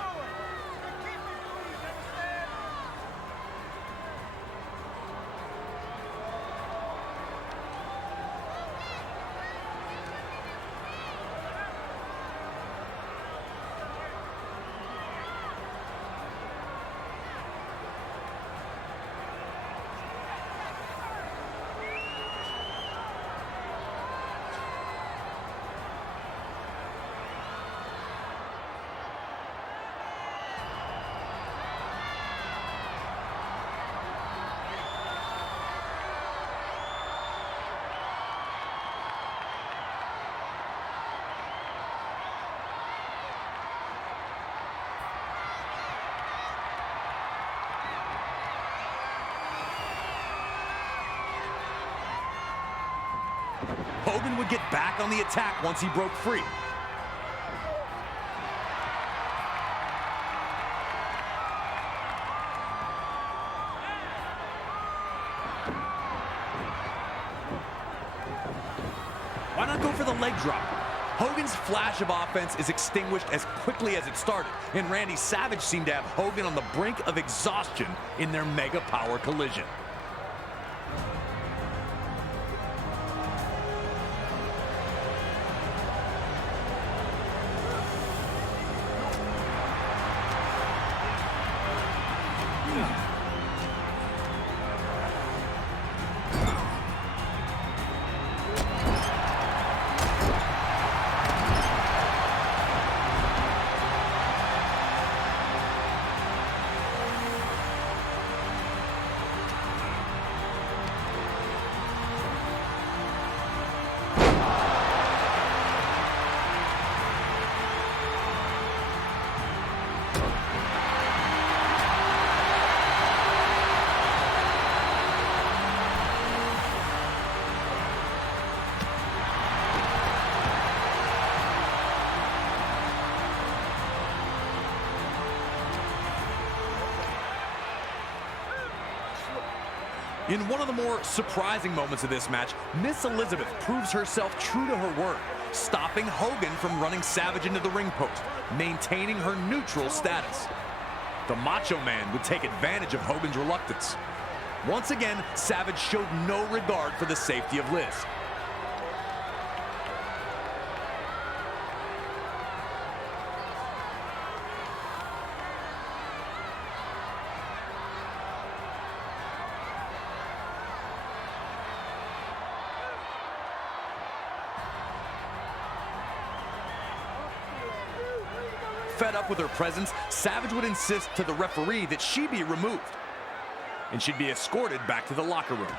Hogan would get back on the attack once he broke free. Why not go for the leg drop? Hogan's flash of offense is extinguished as quickly as it started, and Randy Savage seemed to have Hogan on the brink of exhaustion in their mega power collision. In one of the more surprising moments of this match, Miss Elizabeth proves herself true to her word, stopping Hogan from running Savage into the ring post, maintaining her neutral status. The Macho Man would take advantage of Hogan's reluctance. Once again, Savage showed no regard for the safety of Liz. Fed up with her presence, Savage would insist to the referee that she be removed, and she'd be escorted back to the locker room.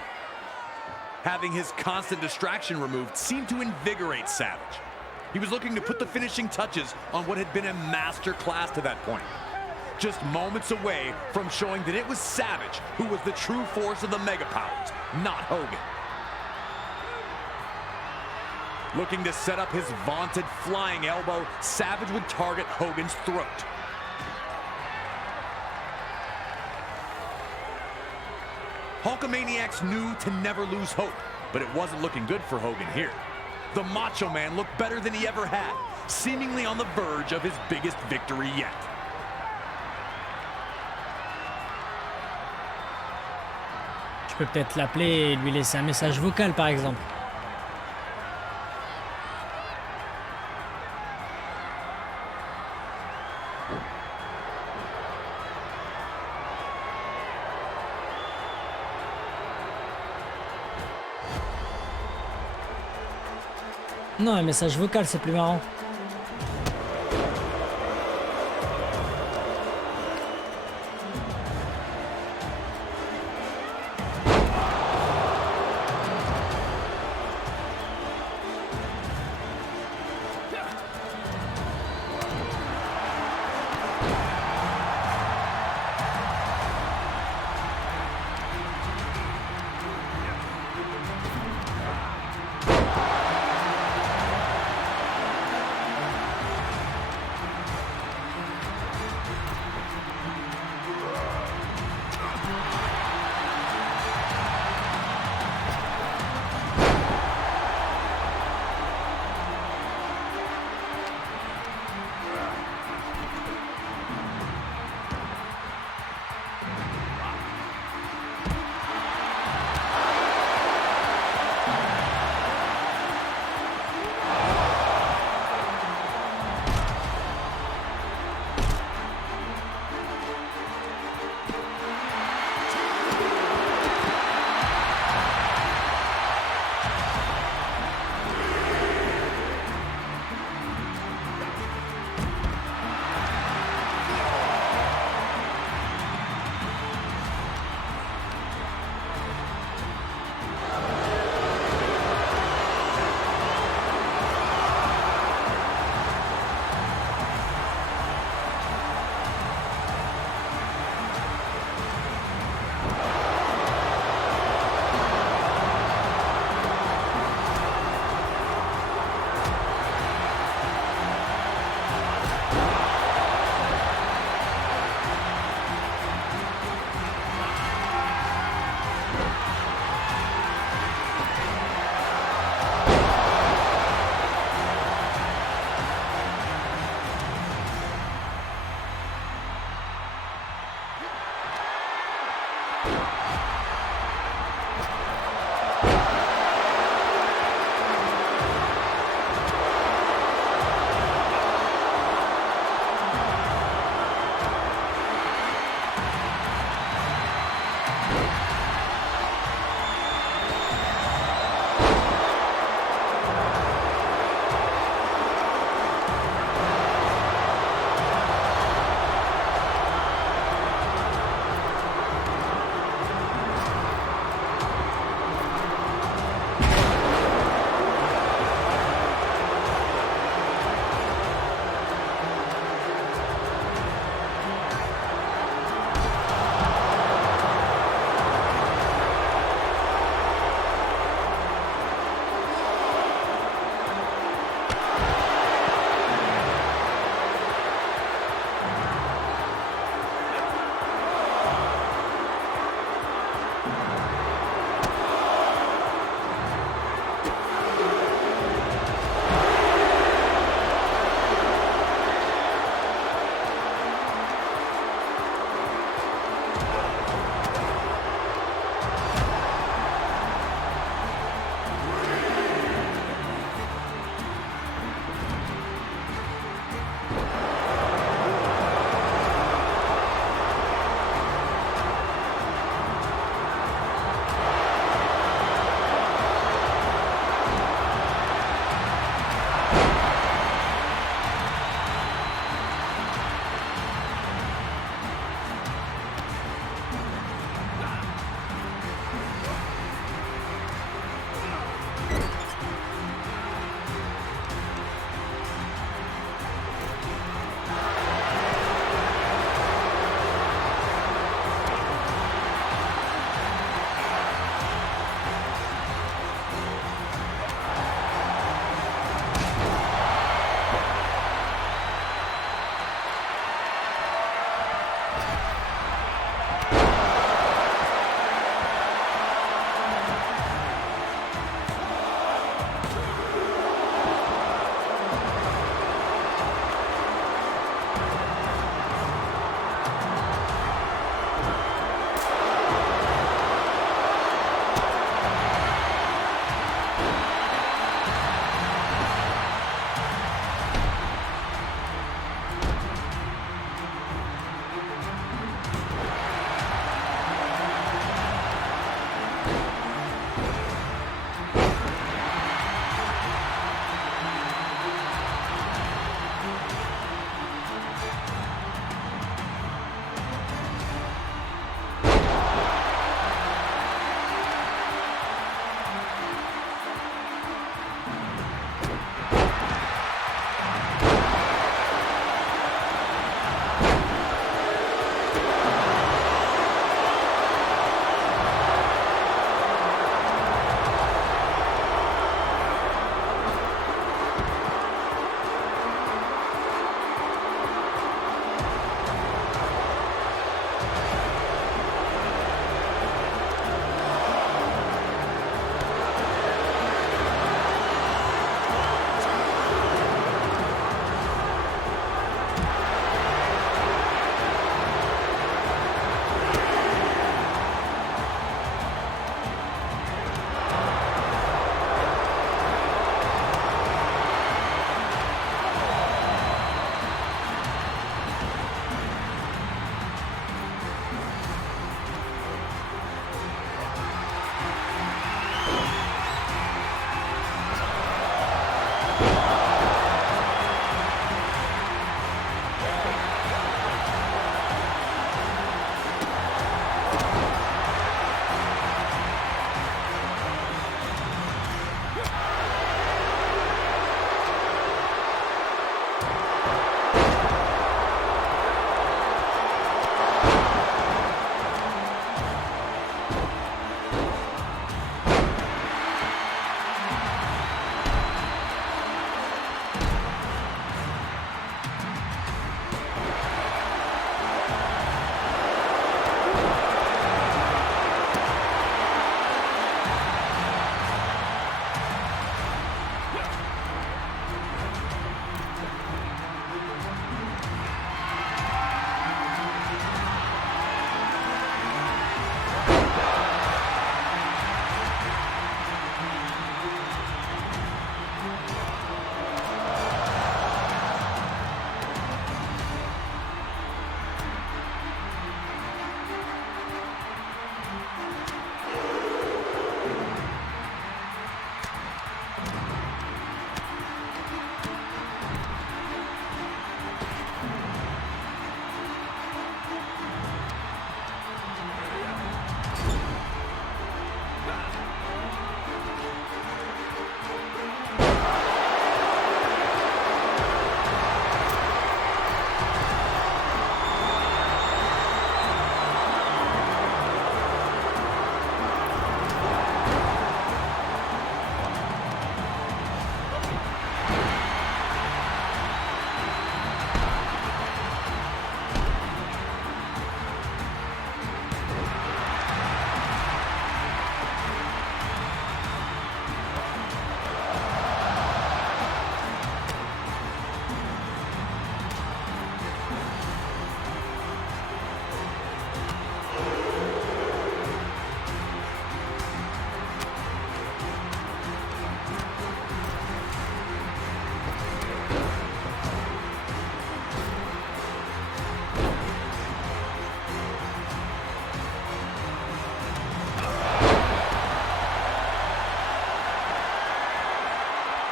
Having his constant distraction removed seemed to invigorate Savage. He was looking to put the finishing touches on what had been a master class to that point. Just moments away from showing that it was Savage who was the true force of the Mega Powers, not Hogan. Looking to set up his vaunted flying elbow, Savage would target Hogan's throat. Hulkamaniacs knew to never lose hope, but it wasn't looking good for Hogan here. The Macho Man looked better than he ever had, seemingly on the verge of his biggest victory yet. Je peux peut-être l'appeler et lui laisser un message vocal par exemple. Non, un message vocal, c'est plus marrant.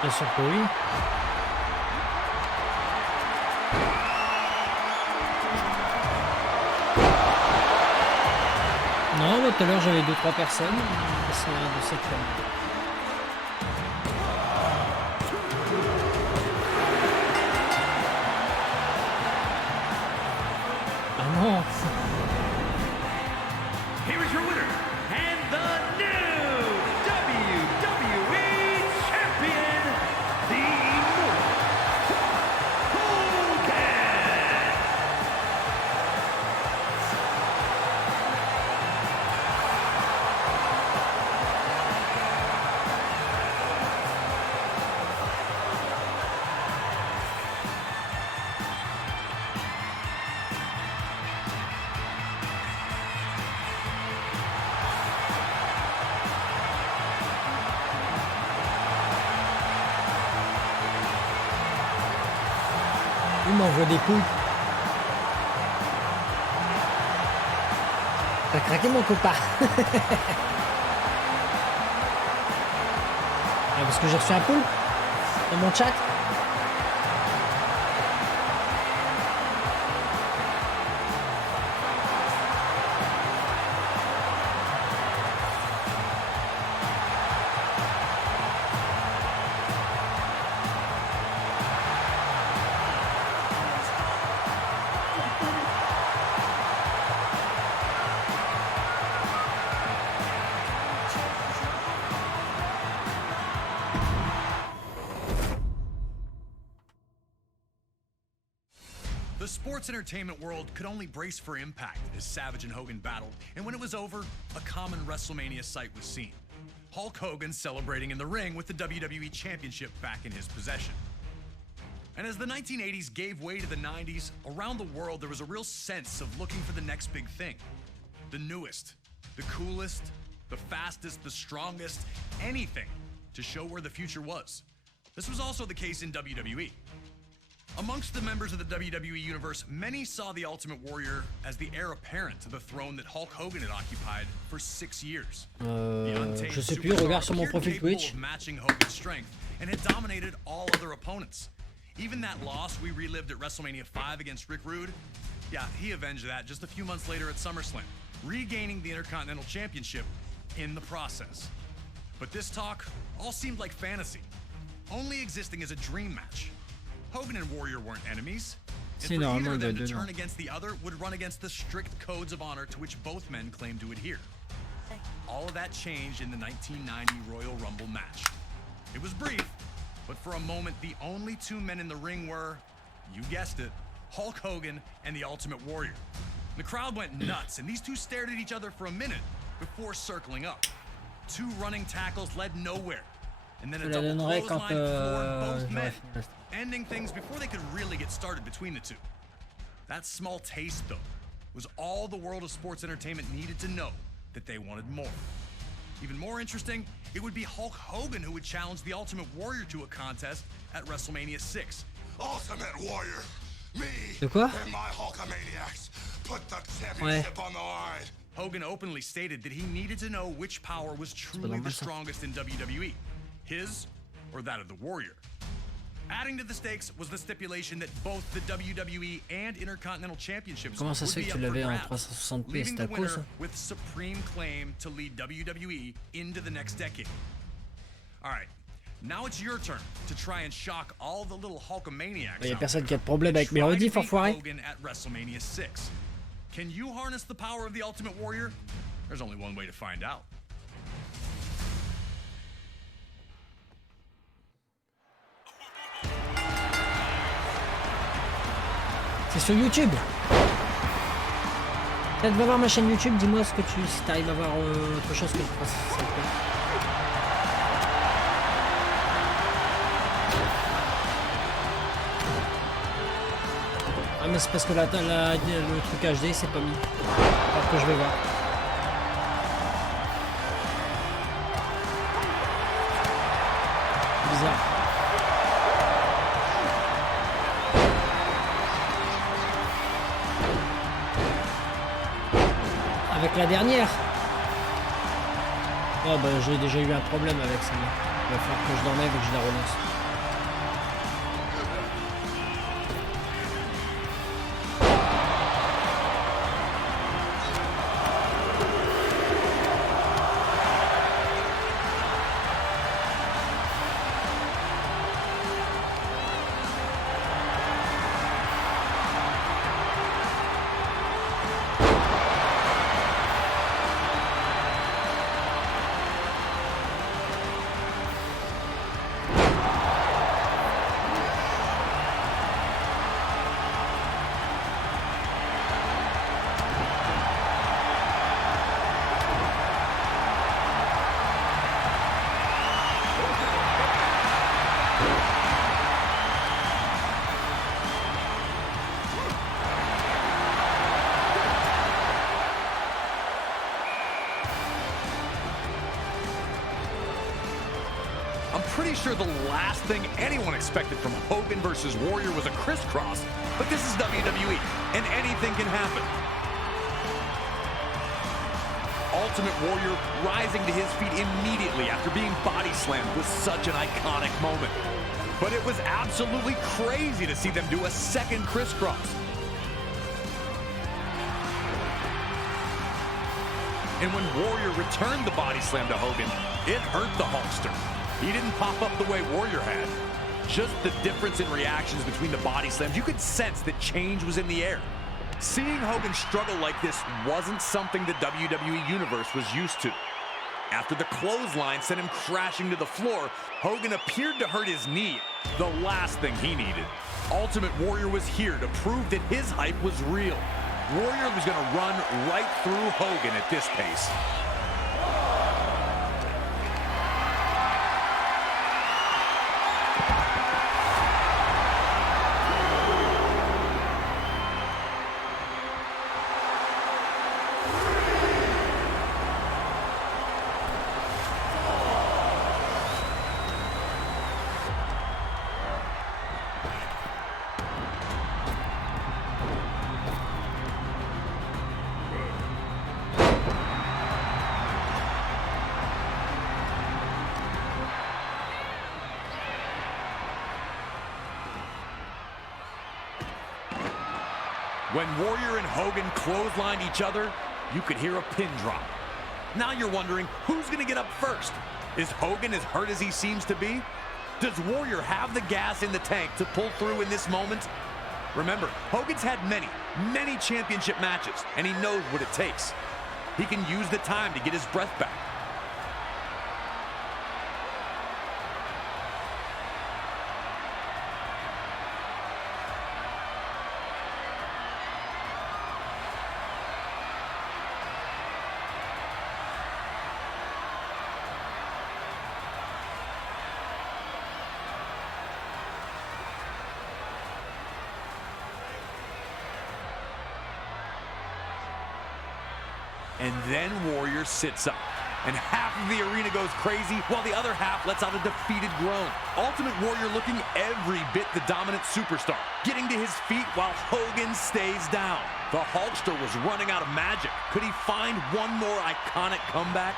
Bien sûr que oui. Non, bah, tout à l'heure j'avais 2-3 personnes. C'est de cette famille. Ah non. Here is your winner, and the new WWE Champion, the Immortal Hogan! Il m'envoie des coups. T'as craqué mon copain. Ah, parce que j'ai reçu un poule dans mon chat. The sports entertainment world could only brace for impact as Savage and Hogan battled, and when it was over, a common WrestleMania sight was seen. Hulk Hogan celebrating in the ring with the WWE Championship back in his possession. And as the 1980s gave way to the 90s, around the world there was a real sense of looking for the next big thing. The newest, the coolest, the fastest, the strongest, anything to show where the future was. This was also the case in WWE. Amongst the members of the WWE Universe, many saw the Ultimate Warrior as the heir apparent to the throne that Hulk Hogan had occupied for 6 years. Je sais plus, regarde sur mon profil Twitch. Matching Hogan's strength and had dominated all other opponents. Even that loss we relived at WrestleMania 5 against Rick Rude, yeah, he avenged that just a few months later at SummerSlam, regaining the Intercontinental Championship in the process. But this talk all seemed like fantasy, only existing as a dream match. Hogan and Warrior weren't enemies, and for either of them to turn against the other would run against the strict codes of honor to which both men claimed to adhere. All of that changed in the 1990 Royal Rumble match. It was brief, but for a moment, the only two men in the ring were, you guessed it, Hulk Hogan and the Ultimate Warrior. The crowd went nuts, and these two stared at each other for a minute before circling up. Two running tackles led nowhere, and then a double clothesline floored both men, ending things before they could really get started between the two. That small taste, though, was all the world of sports entertainment needed to know that they wanted more. Even more interesting, it would be Hulk Hogan who would challenge the Ultimate Warrior to a contest at WrestleMania 6. Ultimate Warrior, me De quoi? and my Hulkamaniacs put the championship on the line. Hogan openly stated that he needed to know which power was truly the strongest in WWE, his or that of the Warrior. Adding to the stakes was the stipulation that both the WWE and Intercontinental Championships Comment ça se fait would que be tu up for l'avais en grabs, 360p? leaving C'est the à cause winner ça? with supreme claim to lead WWE into the next decade. All right, now it's your turn to try and shock all the little Hulkamaniacs. Il y a out personne there. qui a de problème avec mes Try to rediffs, beat enfoiré. Hogan at WrestleMania 6. Can you harness the power of the Ultimate Warrior? There's only one way to find out. C'est sur YouTube. Peut-être va voir ma chaîne YouTube, dis-moi ce que si t'arrives à voir autre chose que je pense. Ah mais c'est parce que le truc HD c'est pas mis. Alors que je vais voir. Bizarre. Avec la dernière. Oh bah j'ai déjà eu un problème avec celle-là. Il va falloir que je l'enlève et que je la relance. Pretty sure the last thing anyone expected from Hogan versus Warrior was a crisscross, but this is WWE, and anything can happen. Ultimate Warrior rising to his feet immediately after being body slammed was such an iconic moment. But it was absolutely crazy to see them do a second crisscross. And when Warrior returned the body slam to Hogan, it hurt the Hulkster. He didn't pop up the way Warrior had. Just the difference in reactions between the body slams, you could sense that change was in the air. Seeing Hogan struggle like this wasn't something the WWE Universe was used to. After the clothesline sent him crashing to the floor, Hogan appeared to hurt his knee, the last thing he needed. Ultimate Warrior was here to prove that his hype was real. Warrior was going to run right through Hogan at this pace. When Warrior and Hogan clotheslined each other, you could hear a pin drop. Now you're wondering, who's going to get up first? Is Hogan as hurt as he seems to be? Does Warrior have the gas in the tank to pull through in this moment? Remember, Hogan's had many championship matches, and he knows what it takes. He can use the time to get his breath back. And then Warrior sits up. And half of the arena goes crazy, while the other half lets out a defeated groan. Ultimate Warrior looking every bit the dominant superstar, getting to his feet while Hogan stays down. The Hulkster was running out of magic. Could he find one more iconic comeback?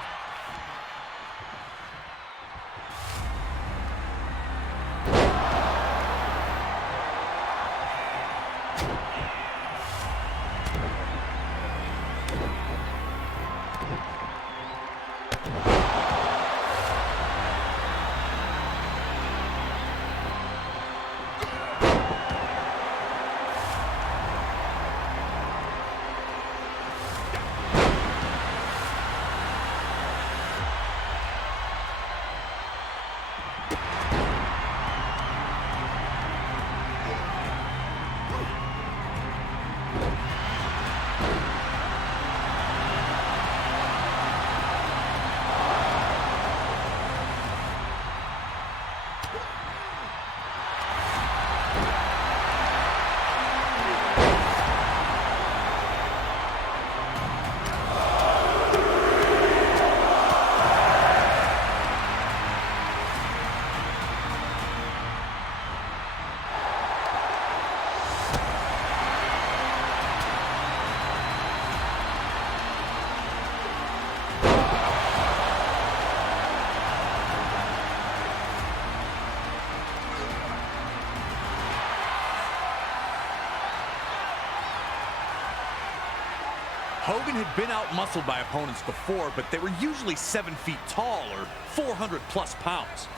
Hogan had been out-muscled by opponents before, but they were usually 7 feet tall or 400+ pounds.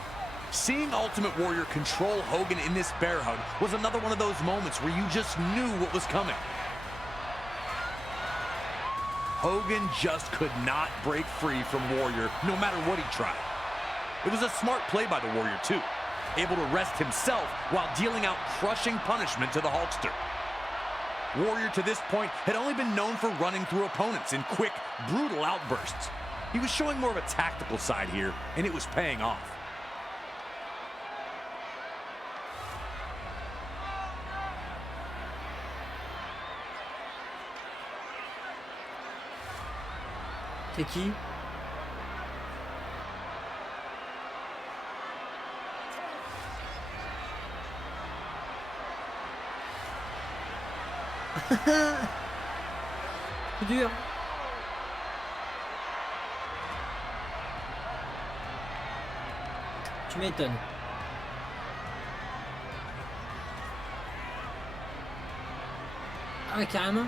Seeing Ultimate Warrior control Hogan in this bear hug was another one of those moments where you just knew what was coming. Hogan just could not break free from Warrior no matter what he tried. It was a smart play by the Warrior too, able to rest himself while dealing out crushing punishment to the Hulkster. Warrior to this point had only been known for running through opponents in quick, brutal outbursts. He was showing more of a tactical side here, and it was paying off. C'est qui? C'est dur. Tu m'étonnes. Ah, carrément.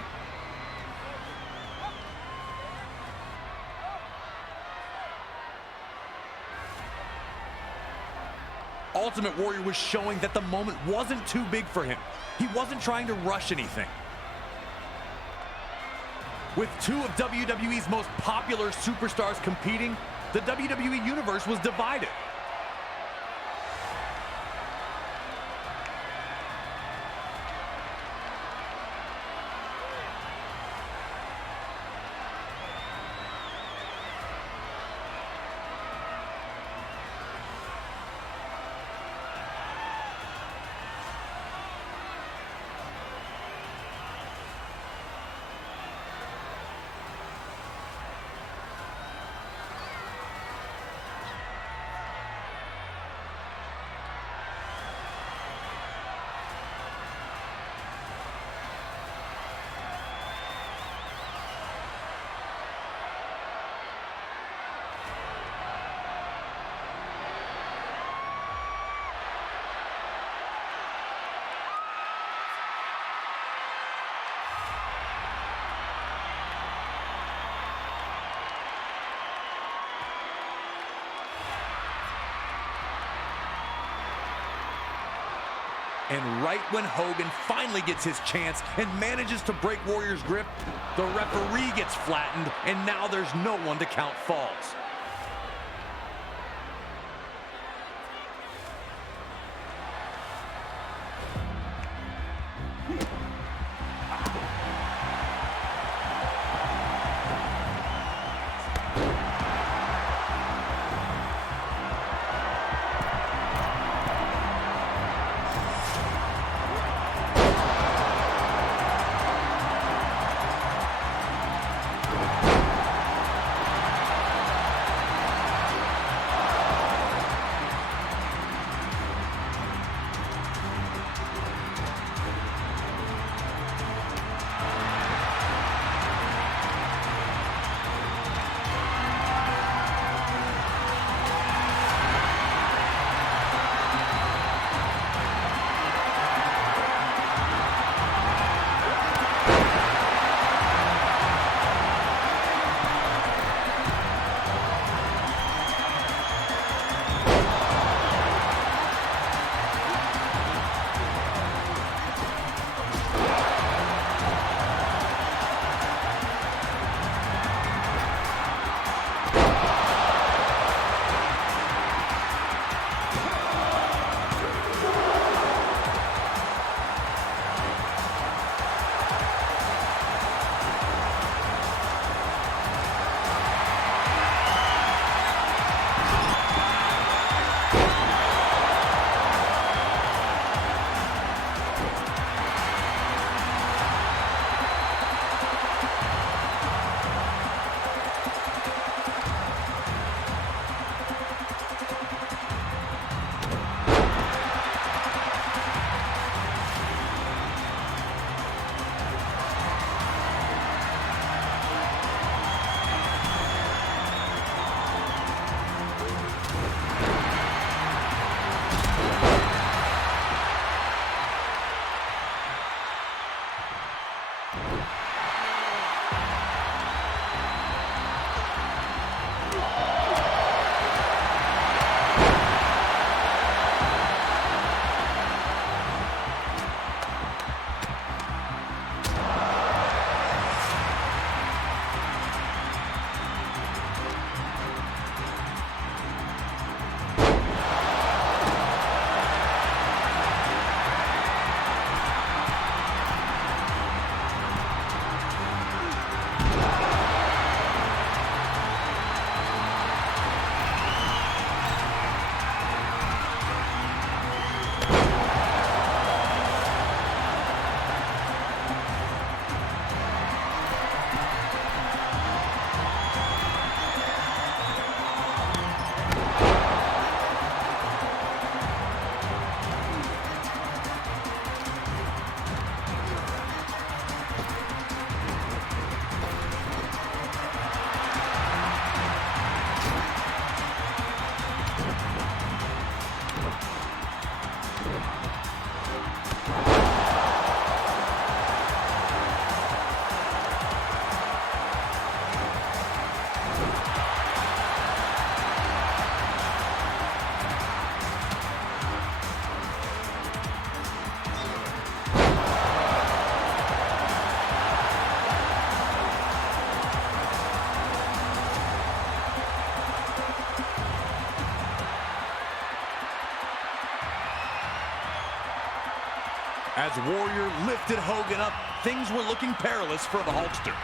Ultimate Warrior was showing that the moment wasn't too big for him. He wasn't trying to rush anything. With two of WWE's most popular superstars competing, the WWE Universe was divided. And right when Hogan finally gets his chance and manages to break Warrior's grip, the referee gets flattened, and now there's no one to count falls. As Warrior lifted Hogan up, things were looking perilous for the Hulkster.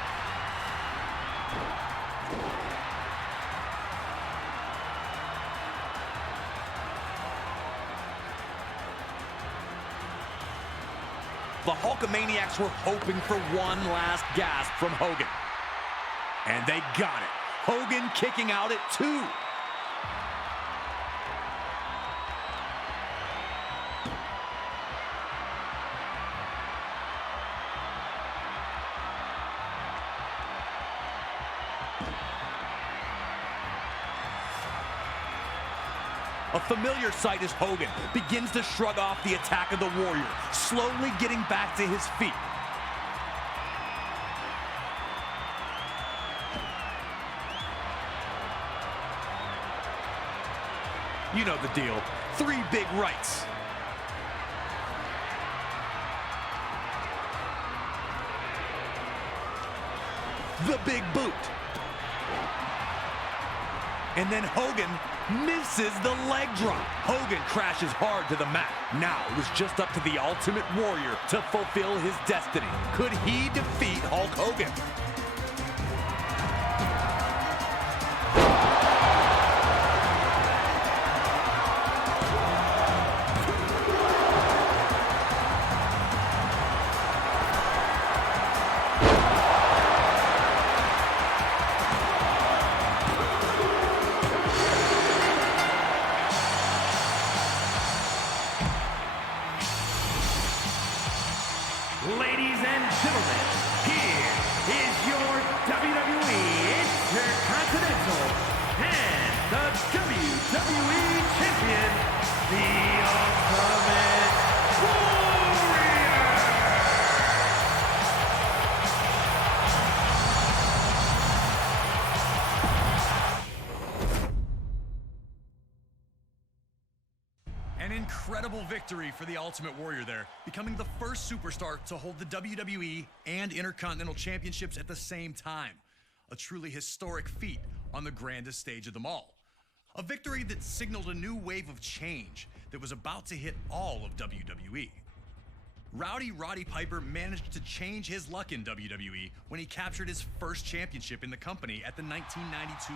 The Hulkamaniacs were hoping for one last gasp from Hogan. And they got it. Hogan kicking out at 2. A familiar sight as Hogan begins to shrug off the attack of the Warrior, slowly getting back to his feet. You know the deal. 3 big rights. the big boot. And then Hogan misses the leg drop. Hogan crashes hard to the mat. Now it was just up to the Ultimate Warrior to fulfill his destiny. Could he defeat Hulk Hogan? Ladies and gentlemen, here is your WWE Intercontinental and the WWE Champion, the Ultimate Warrior! An incredible victory for the Ultimate Warrior there, becoming the first superstar to hold the WWE and Intercontinental Championships at the same time. A truly historic feat on the grandest stage of them all. A victory that signaled a new wave of change that was about to hit all of WWE. Rowdy Roddy Piper managed to change his luck in WWE when he captured his first championship in the company at the 1992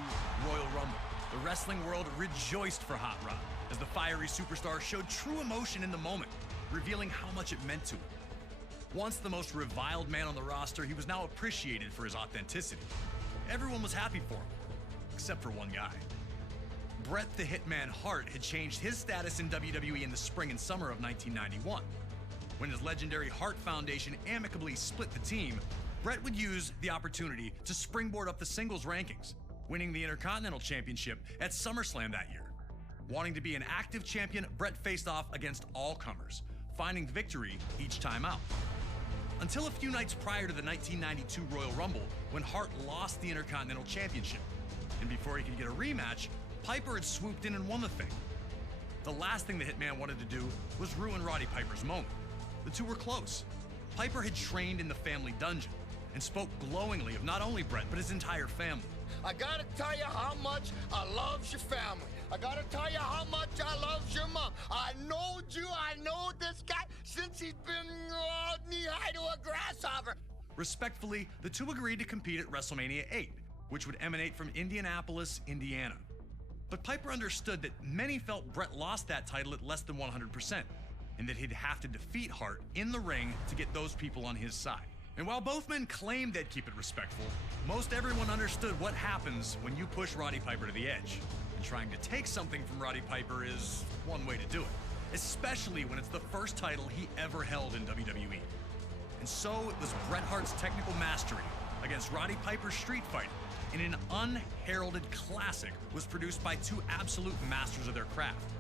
Royal Rumble. The wrestling world rejoiced for Hot Rod as the fiery superstar showed true emotion in the moment, revealing how much it meant to him. Once the most reviled man on the roster, he was now appreciated for his authenticity. Everyone was happy for him, except for one guy. Bret the Hitman Hart had changed his status in WWE in the spring and summer of 1991. When his legendary Hart Foundation amicably split the team, Bret would use the opportunity to springboard up the singles rankings, winning the Intercontinental Championship at SummerSlam that year. Wanting to be an active champion, Bret faced off against all comers, finding victory each time out. Until a few nights prior to the 1992 Royal Rumble, when Hart lost the Intercontinental Championship. And before he could get a rematch, Piper had swooped in and won the thing. The last thing the Hitman wanted to do was ruin Roddy Piper's moment. The two were close. Piper had trained in the family dungeon and spoke glowingly of not only Bret, but his entire family. I gotta tell you how much I loves your family. I gotta tell you how much I loves your mom. I knowed you, I know this guy since he's been knee-high to a grasshopper. Respectfully, the two agreed to compete at WrestleMania 8, which would emanate from Indianapolis, Indiana. But Piper understood that many felt Bret lost that title at less than 100%, and that he'd have to defeat Hart in the ring to get those people on his side. And while both men claimed they'd keep it respectful, most everyone understood what happens when you push Roddy Piper to the edge. And trying to take something from Roddy Piper is one way to do it, especially when it's the first title he ever held in WWE. And so it was Bret Hart's technical mastery against Roddy Piper's street fighting in an unheralded classic was produced by two absolute masters of their craft.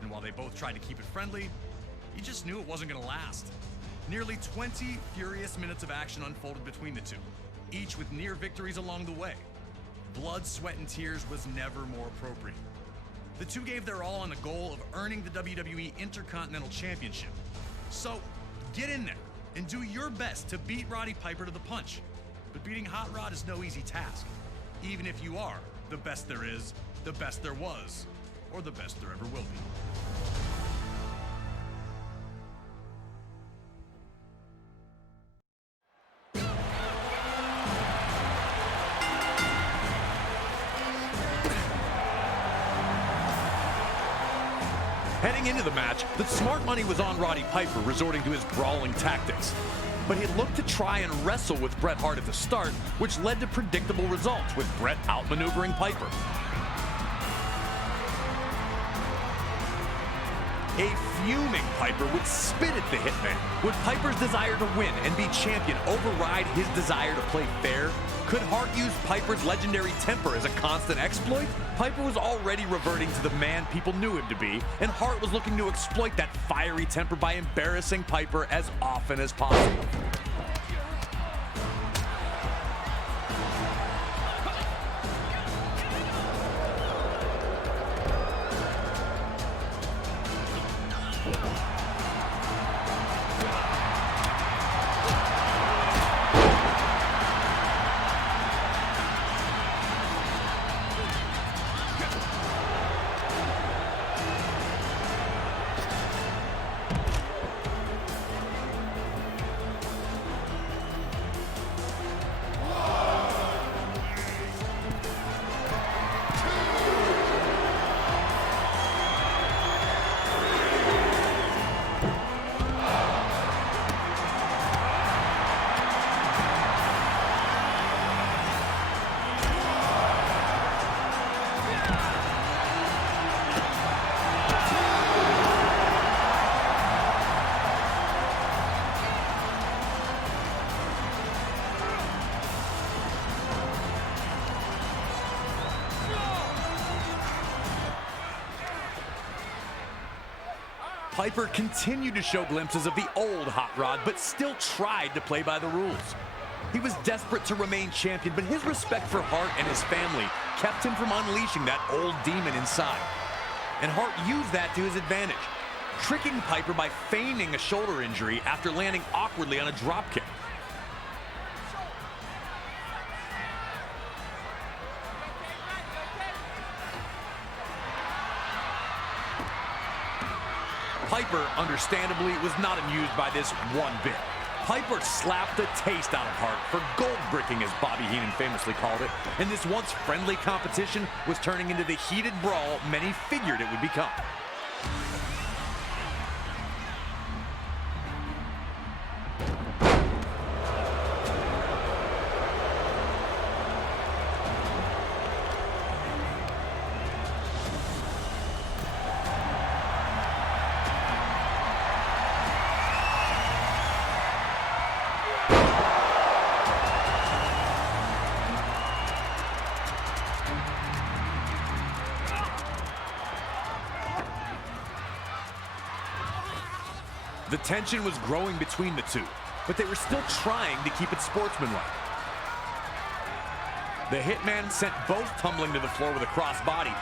And while they both tried to keep it friendly, you just knew it wasn't gonna last. Nearly 20 furious minutes of action unfolded between the two, each with near victories along the way. Blood, sweat, and tears was never more appropriate. The two gave their all on the goal of earning the WWE Intercontinental Championship. So, get in there and do your best to beat Roddy Piper to the punch. But beating Hot Rod is no easy task, even if you are the best there is, the best there was, or the best there ever will be. Heading into the match, the smart money was on Roddy Piper, resorting to his brawling tactics. But he looked to try and wrestle with Bret Hart at the start, which led to predictable results, with Bret outmaneuvering Piper. A fuming Piper would spit at the Hitman. Would Piper's desire to win and be champion override his desire to play fair? Could Hart use Piper's legendary temper as a constant exploit? Piper was already reverting to the man people knew him to be, and Hart was looking to exploit that fiery temper by embarrassing Piper as often as possible. Piper continued to show glimpses of the old Hot Rod, but still tried to play by the rules. He was desperate to remain champion, but his respect for Hart and his family kept him from unleashing that old demon inside. And Hart used that to his advantage, tricking Piper by feigning a shoulder injury after landing awkwardly on a dropkick. Piper, understandably, was not amused by this one bit. Piper slapped the taste out of Hart for gold bricking, as Bobby Heenan famously called it, and this once friendly competition was turning into the heated brawl many figured it would become. The tension was growing between the two, but they were still trying to keep it sportsmanlike. The Hitman sent both tumbling to the floor with a crossbody.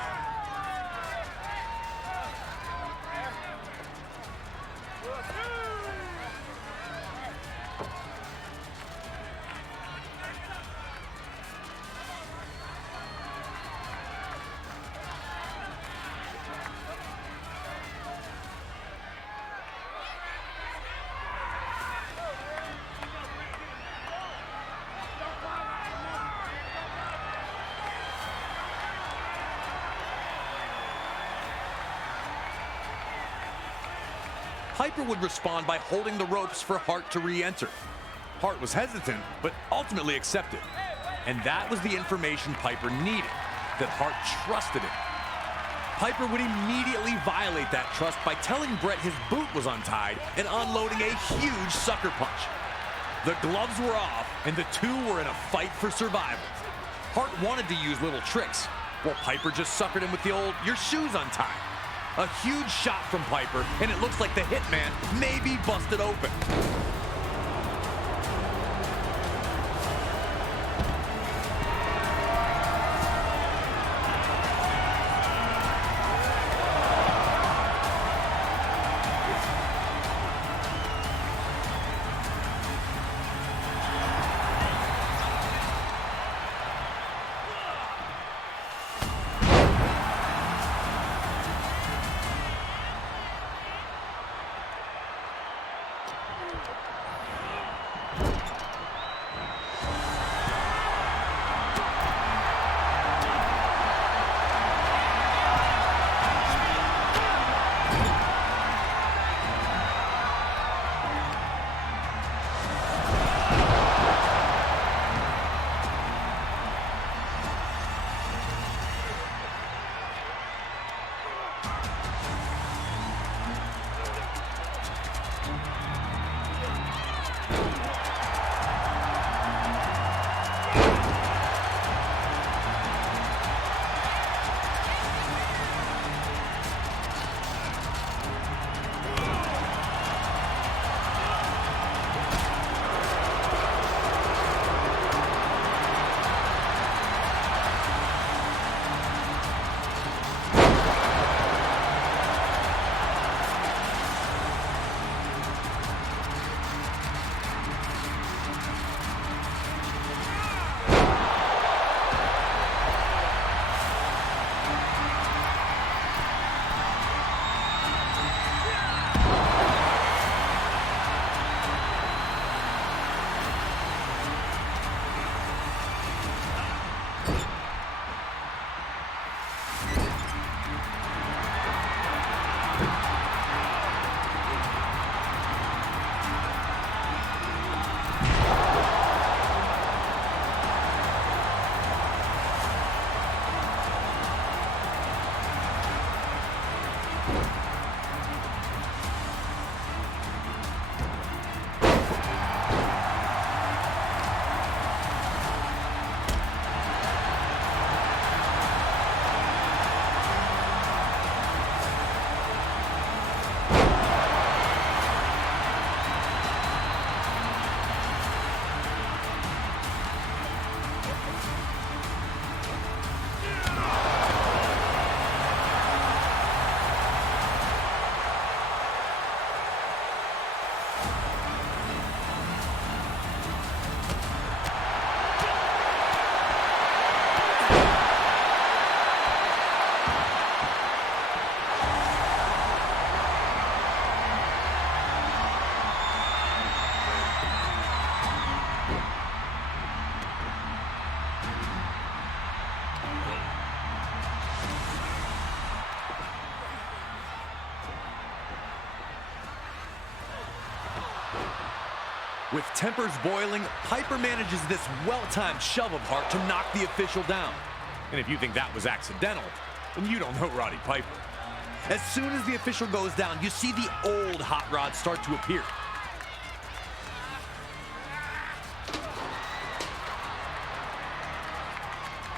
Piper would respond by holding the ropes for Hart to re-enter. Hart was hesitant, but ultimately accepted. And that was the information Piper needed, that Hart trusted him. Piper would immediately violate that trust by telling Bret his boot was untied and unloading a huge sucker punch. The gloves were off, and the two were in a fight for survival. Hart wanted to use little tricks, while Piper just suckered him with the old, "your shoes untied." A huge shot from Piper, and it looks like the Hitman may be busted open. With tempers boiling, Piper manages this well-timed shove of heart to knock the official down. And if you think that was accidental, then you don't know Roddy Piper. As soon as the official goes down, you see the old hot rod start to appear.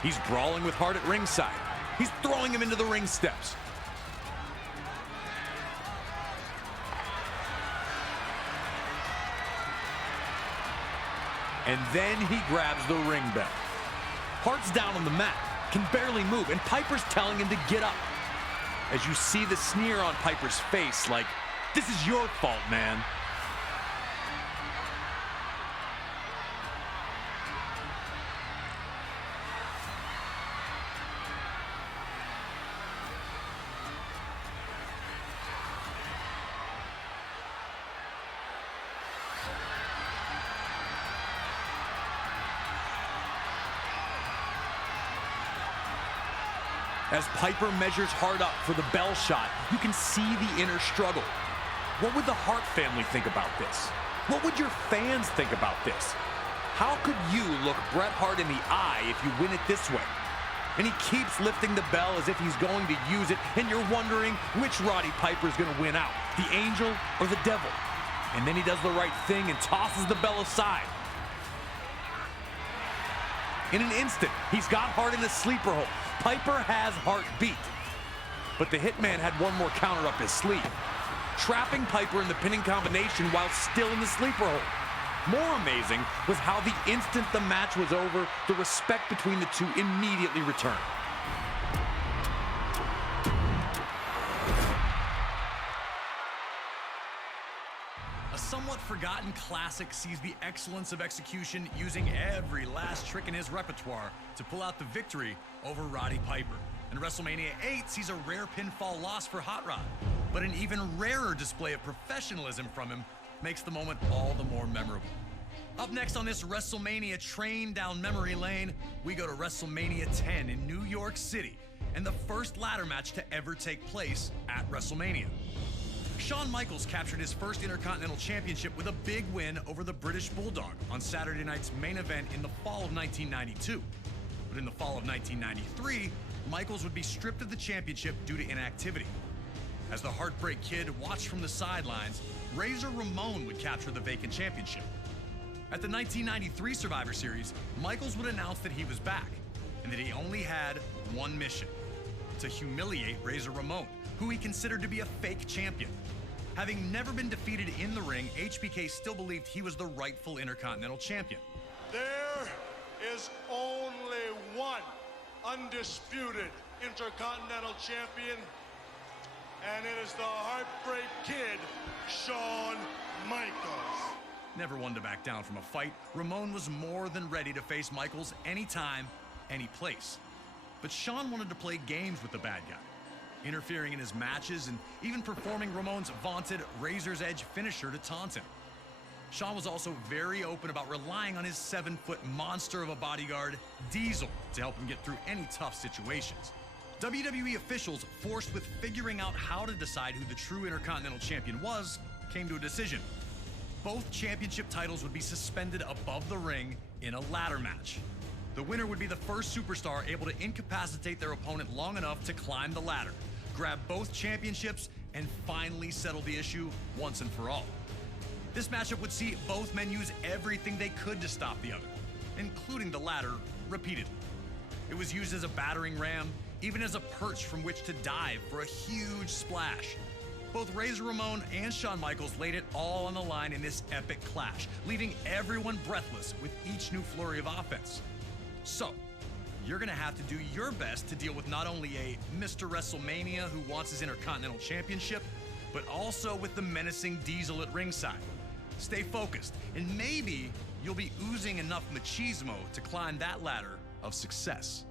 He's brawling with Hart at ringside. He's throwing him into the ring steps. And then he grabs the ring bell. Hart's down on the mat, can barely move, and Piper's telling him to get up. As you see the sneer on Piper's face, like, this is your fault, man. As Piper measures Hart up for the bell shot, you can see the inner struggle. What would the Hart family think about this? What would your fans think about this? How could you look Bret Hart in the eye if you win it this way? And he keeps lifting the bell as if he's going to use it, and you're wondering which Roddy Piper's going to win out, the Angel or the Devil. And then he does the right thing and tosses the bell aside. In an instant, he's got Hart in a sleeper hold. Piper has Hart beat. But the Hitman had one more counter up his sleeve, trapping Piper in the pinning combination while still in the sleeper hold. More amazing was how the instant the match was over, the respect between the two immediately returned. A somewhat forgotten classic sees the excellence of execution, using every last trick in his repertoire to pull out the victory over Roddy Piper. And WrestleMania 8 sees a rare pinfall loss for Hot Rod, but an even rarer display of professionalism from him makes the moment all the more memorable. Up next on this WrestleMania train down memory lane, we go to WrestleMania 10 in New York City, and the first ladder match to ever take place at WrestleMania. Shawn Michaels captured his first Intercontinental Championship with a big win over the British Bulldog on Saturday night's main event in the fall of 1992. But in the fall of 1993, Michaels would be stripped of the championship due to inactivity. As the Heartbreak Kid watched from the sidelines, Razor Ramon would capture the vacant championship. At the 1993 Survivor Series, Michaels would announce that he was back and that he only had one mission: to humiliate Razor Ramon, who he considered to be a fake champion. Having never been defeated in the ring, HBK still believed he was the rightful Intercontinental Champion. There is only one undisputed Intercontinental Champion, and it is the Heartbreak Kid, Shawn Michaels. Never one to back down from a fight, Ramon was more than ready to face Michaels anytime, any place. But Shawn wanted to play games with the bad guy, interfering in his matches and even performing Ramon's vaunted Razor's Edge finisher to taunt him. Shawn was also very open about relying on his 7-foot monster of a bodyguard, Diesel, to help him get through any tough situations. WWE officials, forced with figuring out how to decide who the true Intercontinental Champion was, came to a decision. Both championship titles would be suspended above the ring in a ladder match. The winner would be the first superstar able to incapacitate their opponent long enough to climb the ladder, grab both championships, and finally settle the issue once and for all. This matchup would see both men use everything they could to stop the other, including the ladder repeatedly. It was used as a battering ram, even as a perch from which to dive for a huge splash. Both Razor Ramon and Shawn Michaels laid it all on the line in this epic clash, leaving everyone breathless with each new flurry of offense. So, you're gonna have to do your best to deal with not only a Mr. WrestleMania who wants his Intercontinental Championship, but also with the menacing Diesel at ringside. Stay focused, and maybe you'll be oozing enough machismo to climb that ladder of success.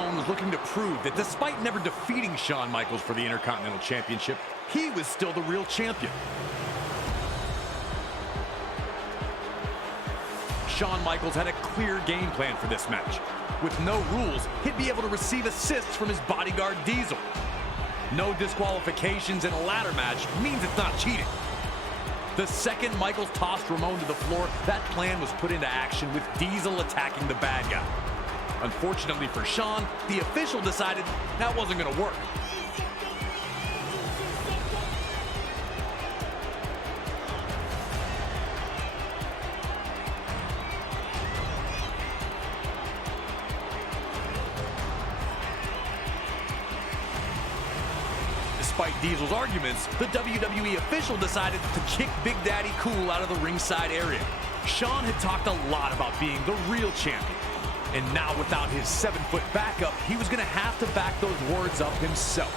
Ramon was looking to prove that despite never defeating Shawn Michaels for the Intercontinental Championship, he was still the real champion. Shawn Michaels had a clear game plan for this match. With no rules, he'd be able to receive assists from his bodyguard Diesel. No disqualifications in a ladder match means it's not cheating. The second Michaels tossed Ramon to the floor, that plan was put into action with Diesel attacking the bad guy. Unfortunately for Shawn, the official decided that wasn't going to work. Despite Diesel's arguments, the WWE official decided to kick Big Daddy Cool out of the ringside area. Shawn had talked a lot about being the real champion. And now without his 7-foot backup, he was going to have to back those words up himself.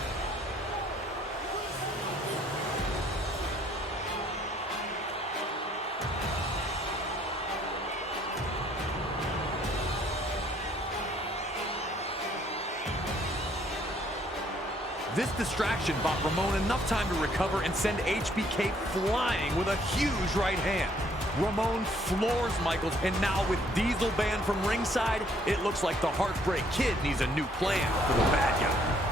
This distraction bought Ramon enough time to recover and send HBK flying with a huge right hand. Ramon floors Michaels, and now with Diesel banned from ringside, it looks like the Heartbreak Kid needs a new plan for the bad guy.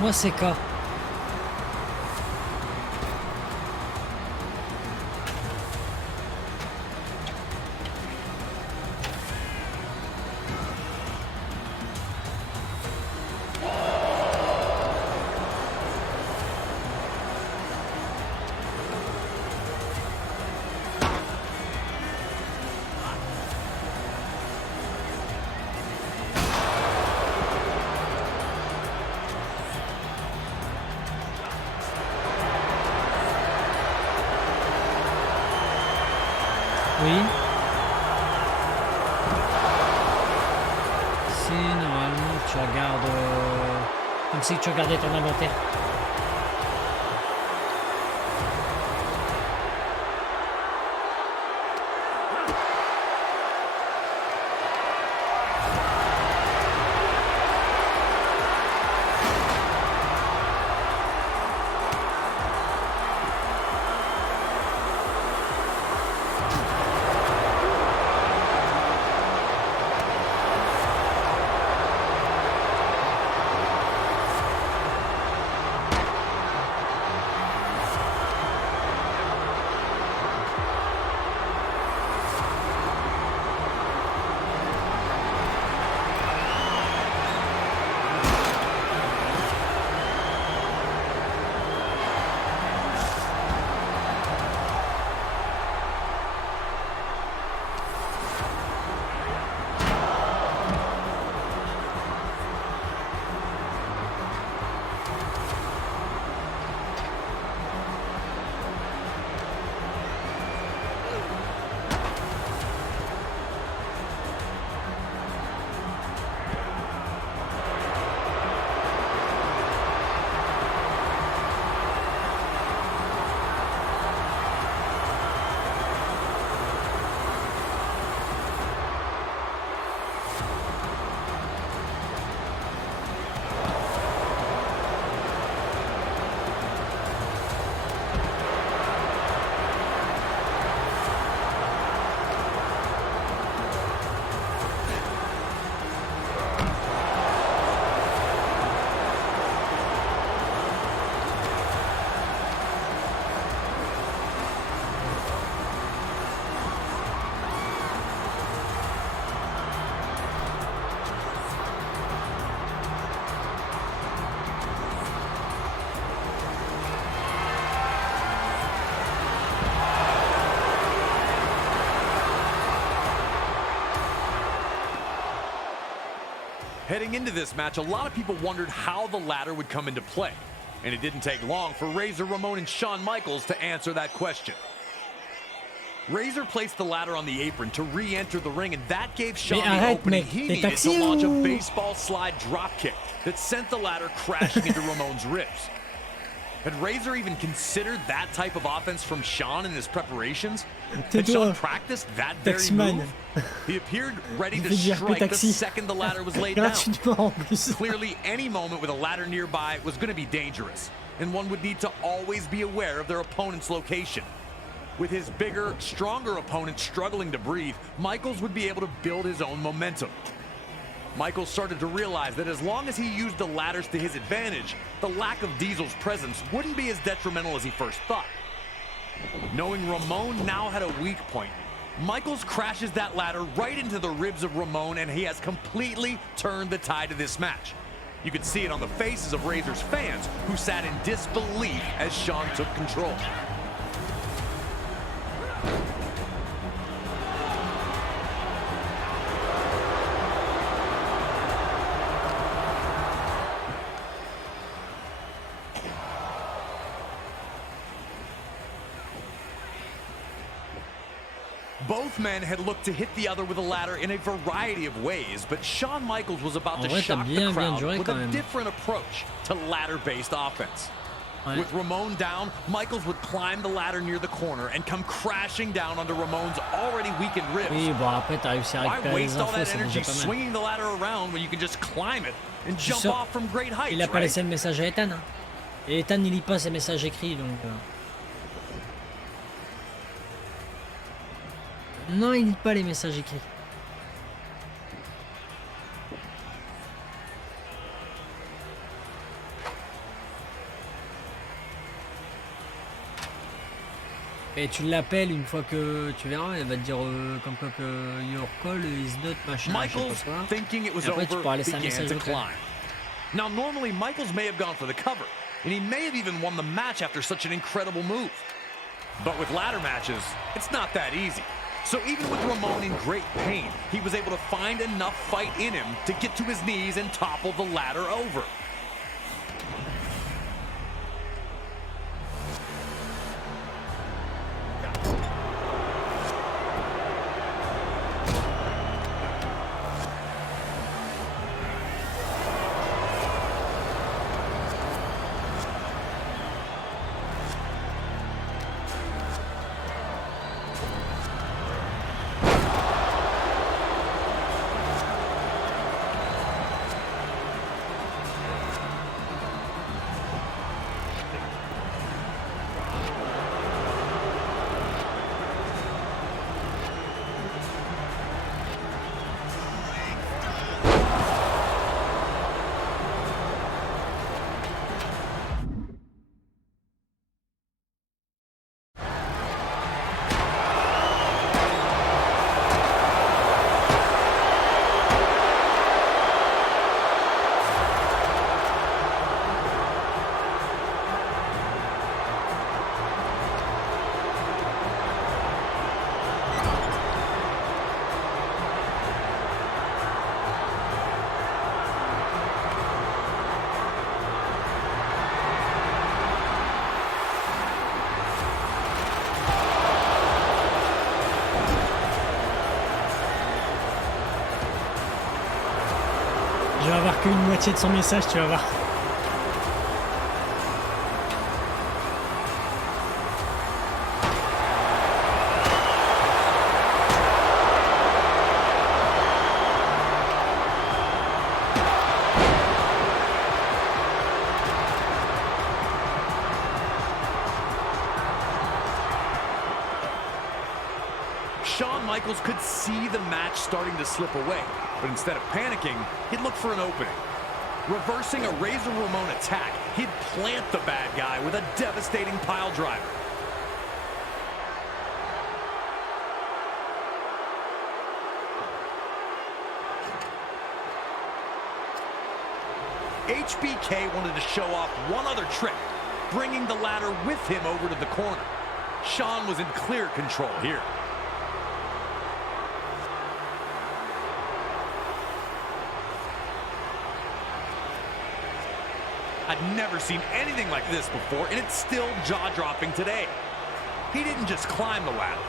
Moi c'est K. Oui. Si normalement tu regardes comme si tu regardais ton inventaire. Heading into this match, a lot of people wondered how the ladder would come into play. And it didn't take long for Razor Ramon and Shawn Michaels to answer that question. Razor placed the ladder on the apron to re-enter the ring, and that gave Shawn the opening he needed to launch a baseball slide dropkick that sent the ladder crashing into Ramon's ribs. Had Razor even considered that type of offense from Shawn in his preparations? Had Shawn practiced that very move? He appeared ready to strike the second the ladder was laid down. Clearly, any moment with a ladder nearby was going to be dangerous, and one would need to always be aware of their opponent's location. With his bigger, stronger opponent struggling to breathe, Michaels would be able to build his own momentum. Michaels started to realize that as long as he used the ladders to his advantage, the lack of Diesel's presence wouldn't be as detrimental as he first thought. Knowing Ramon now had a weak point, Michaels crashes that ladder right into the ribs of Ramon, and he has completely turned the tide of this match. You could see it on the faces of Razor's fans, who sat in disbelief as Shawn took control. Both men had looked to hit the other with a ladder in a variety of ways, but Shawn Michaels was about to shock the crowd with a different approach to ladder-based offense. With Ramon down, Michaels would climb the ladder near the corner and come crashing down onto Ramon's already weakened ribs. Why waste all that energy swinging the ladder around when you can just climb it and jump off from great heights, Il a pas laissé le message à Ethan. Et Ethan, il lit pas ses messages écrits, donc... Non, il lit pas les messages écrits. Et tu l'appelles une fois que tu verras, elle va te dire comme quoi que your call is not machin. Michaels, thinking it was over, began to climb. Now, normally Michaels may have gone for the cover, and he may have even won the match after such an incredible move. But with ladder matches, it's not that easy. So even with Ramon in great pain, he was able to find enough fight in him to get to his knees and topple the ladder over. Je vais avoir qu'une moitié de son message, tu vas voir. Shawn Michaels could see the match starting to slip away, but instead of panicking, he'd look for an opening. Reversing a Razor Ramon attack, he'd plant the bad guy with a devastating pile driver. HBK wanted to show off one other trick, bringing the ladder with him over to the corner. Shawn was in clear control here. I'd never seen anything like this before, and it's still jaw-dropping today. He didn't just climb the ladder.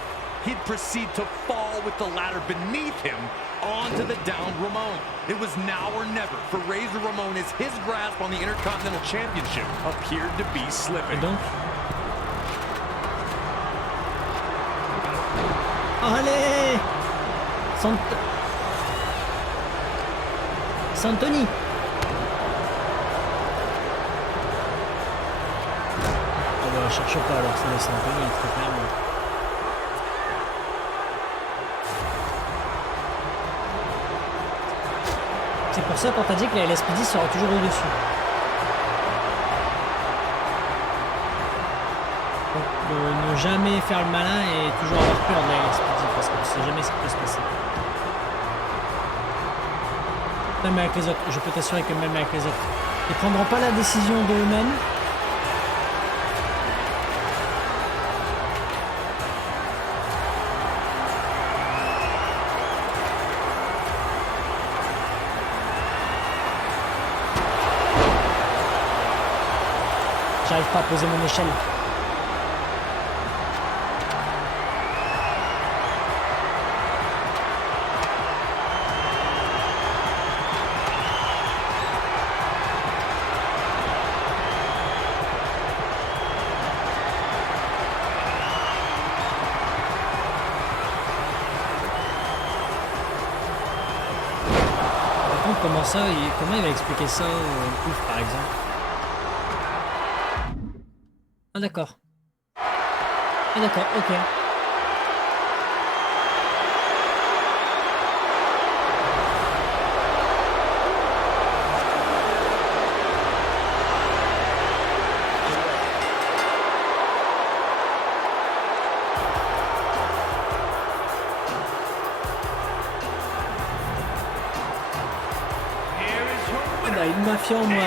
He'd proceed to fall with the ladder beneath him onto the downed Ramon. It was now or never for Razor Ramon as his grasp on the Intercontinental Championship appeared to be slipping. Et donc allez Santoni. Ah bah cherche pas alors, c'est Santoni très clairement. C'est pour ça qu'on t'a dit que la LSPD sera toujours au-dessus. Donc ne jamais faire le malin et toujours avoir peur de la LSPD parce que tu sais jamais ce qui peut se passer. Même avec les autres, je peux t'assurer que même avec les autres, ils prendront pas la décision d'eux-mêmes. J'arrive pas à poser mon échelle. Par contre, comment il va expliquer ça au Pouf par exemple? Ah d'accord. Ah d'accord, ok. Ah bah une mafia en moins,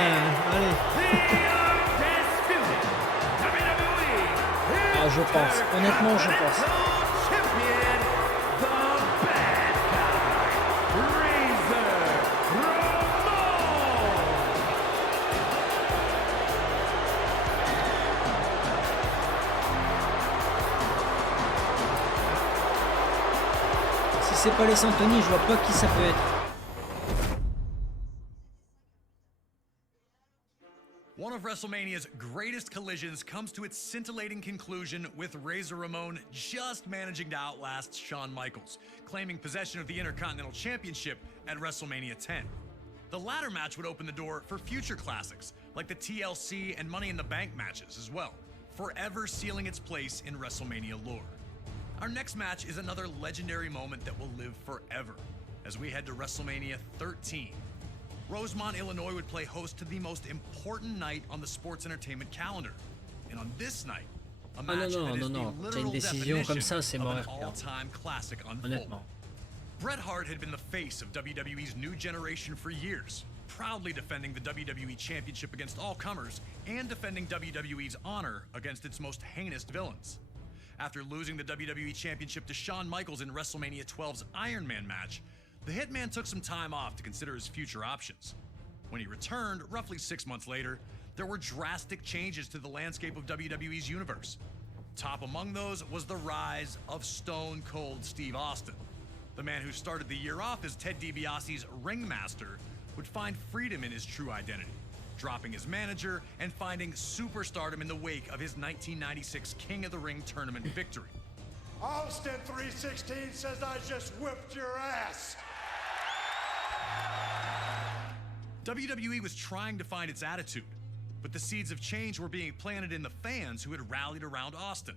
allez. Ah, je pense, honnêtement je pense. Si c'est pas les Santoni, je vois pas qui ça peut être. One of WrestleMania's greatest collisions comes to its scintillating conclusion with Razor Ramon just managing to outlast Shawn Michaels, claiming possession of the Intercontinental Championship at WrestleMania 10. The latter match would open the door for future classics, like the TLC and Money in the Bank matches as well, forever sealing its place in WrestleMania lore. Our next match is another legendary moment that will live forever, as we head to WrestleMania 13. Rosemont, Illinois would play host to the most important night on the sports entertainment calendar. And on this night, a match that is the literal definition of an all-time classic unfolded. Bret Hart had been the face of WWE's new generation for years, proudly defending the WWE Championship against all comers and defending WWE's honor against its most heinous villains. After losing the WWE Championship to Shawn Michaels in WrestleMania 12's Iron Man match, the Hitman took some time off to consider his future options. When he returned, roughly 6 months later, there were drastic changes to the landscape of WWE's universe. Top among those was the rise of Stone Cold Steve Austin. The man who started the year off as Ted DiBiase's ringmaster would find freedom in his true identity, dropping his manager and finding superstardom in the wake of his 1996 King of the Ring tournament victory. Austin 316 says I just whipped your ass. WWE was trying to find its attitude, but the seeds of change were being planted in the fans who had rallied around Austin.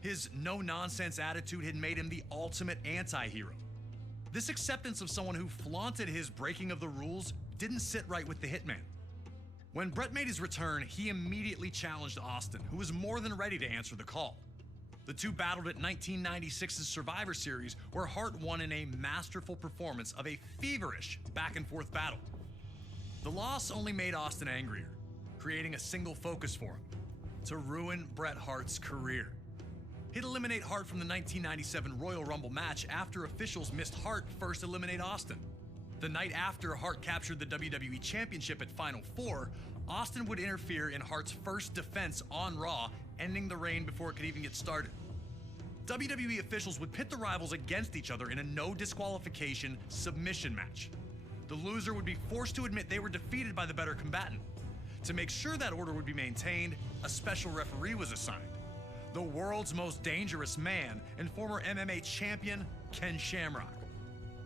His no-nonsense attitude had made him the ultimate anti-hero. This acceptance of someone who flaunted his breaking of the rules didn't sit right with the Hitman. When Bret made his return, he immediately challenged Austin, who was more than ready to answer the call. The two battled at 1996's Survivor Series, where Hart won in a masterful performance of a feverish back-and-forth battle. The loss only made Austin angrier, creating a single focus for him: to ruin Bret Hart's career. He'd eliminate Hart from the 1997 Royal Rumble match after officials missed Hart first eliminate Austin. The night after Hart captured the WWE Championship at Final Four, Austin would interfere in Hart's first defense on Raw, ending the reign before it could even get started. WWE officials would pit the rivals against each other in a no disqualification submission match. The loser would be forced to admit they were defeated by the better combatant. To make sure that order would be maintained, a special referee was assigned. The world's most dangerous man and former MMA champion, Ken Shamrock.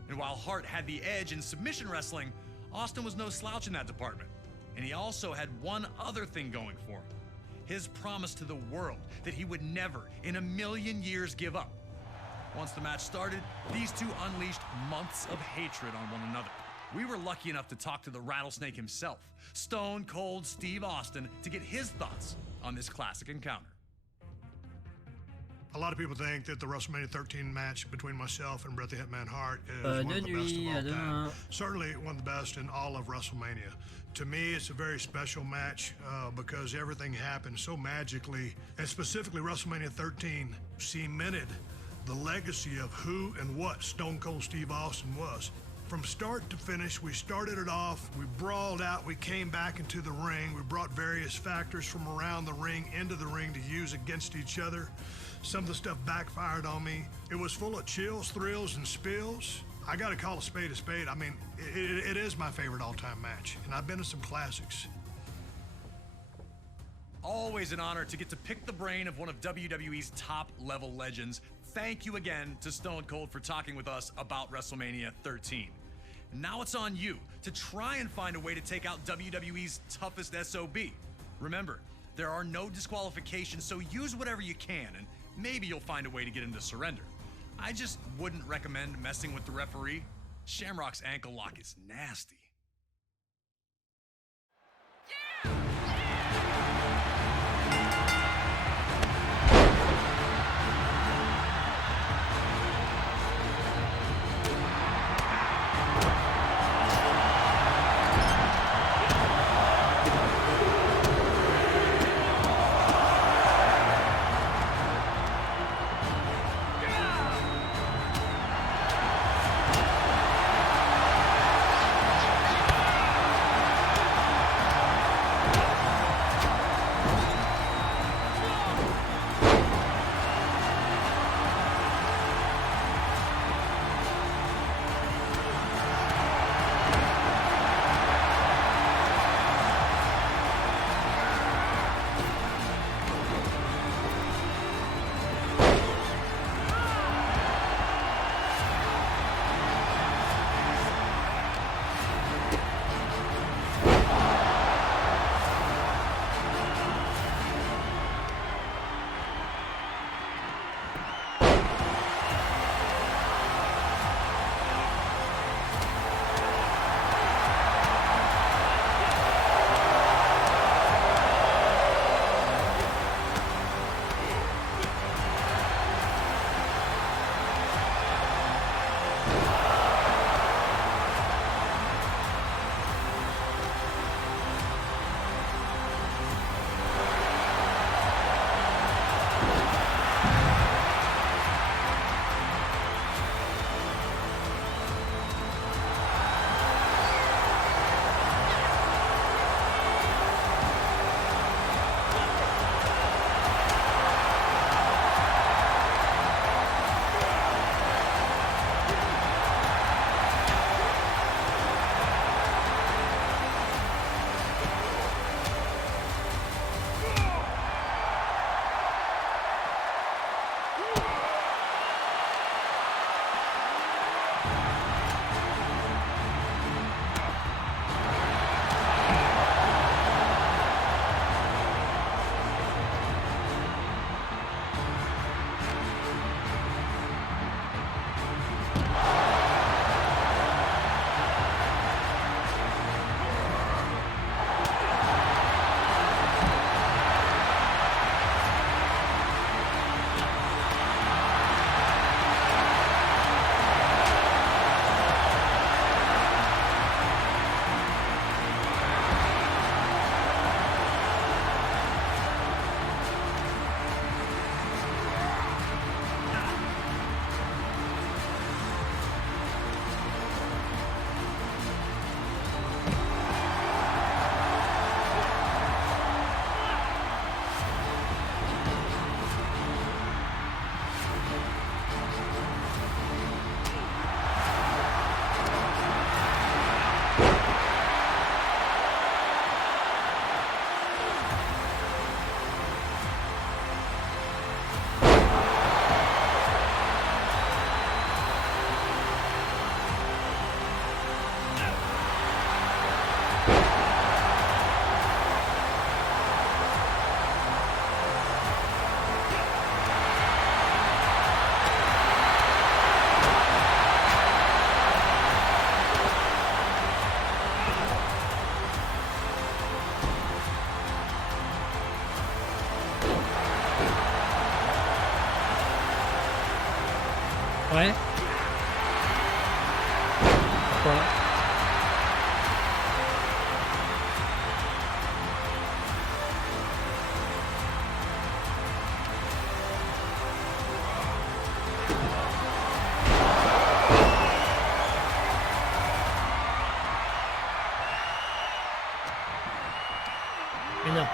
And while Hart had the edge in submission wrestling, Austin was no slouch in that department. And he also had one other thing going for him: his promise to the world that he would never in a million years give up. Once the match started, these two unleashed months of hatred on one another. We were lucky enough to talk to the Rattlesnake himself, Stone Cold Steve Austin, to get his thoughts on this classic encounter. A lot of people think that the WrestleMania 13 match between myself and Bret the Hitman Hart is one of the best of all time. Certainly one of the best in all of WrestleMania. To me, it's a very special match because everything happened so magically, and specifically WrestleMania 13 cemented the legacy of who and what Stone Cold Steve Austin was. From start to finish, we started it off, we brawled out, we came back into the ring, we brought various factors from around the ring into the ring to use against each other. Some of the stuff backfired on me. It was full of chills, thrills, and spills. I gotta call a spade a spade. I mean, it is my favorite all-time match, and I've been to some classics. Always an honor to get to pick the brain of one of WWE's top-level legends. Thank you again to Stone Cold for talking with us about WrestleMania 13. Now it's on you to try and find a way to take out WWE's toughest SOB. Remember, there are no disqualifications, so use whatever you can, and maybe you'll find a way to get him to surrender. I just wouldn't recommend messing with the referee. Shamrock's ankle lock is nasty. Ouais. Pourquoi? Mais non.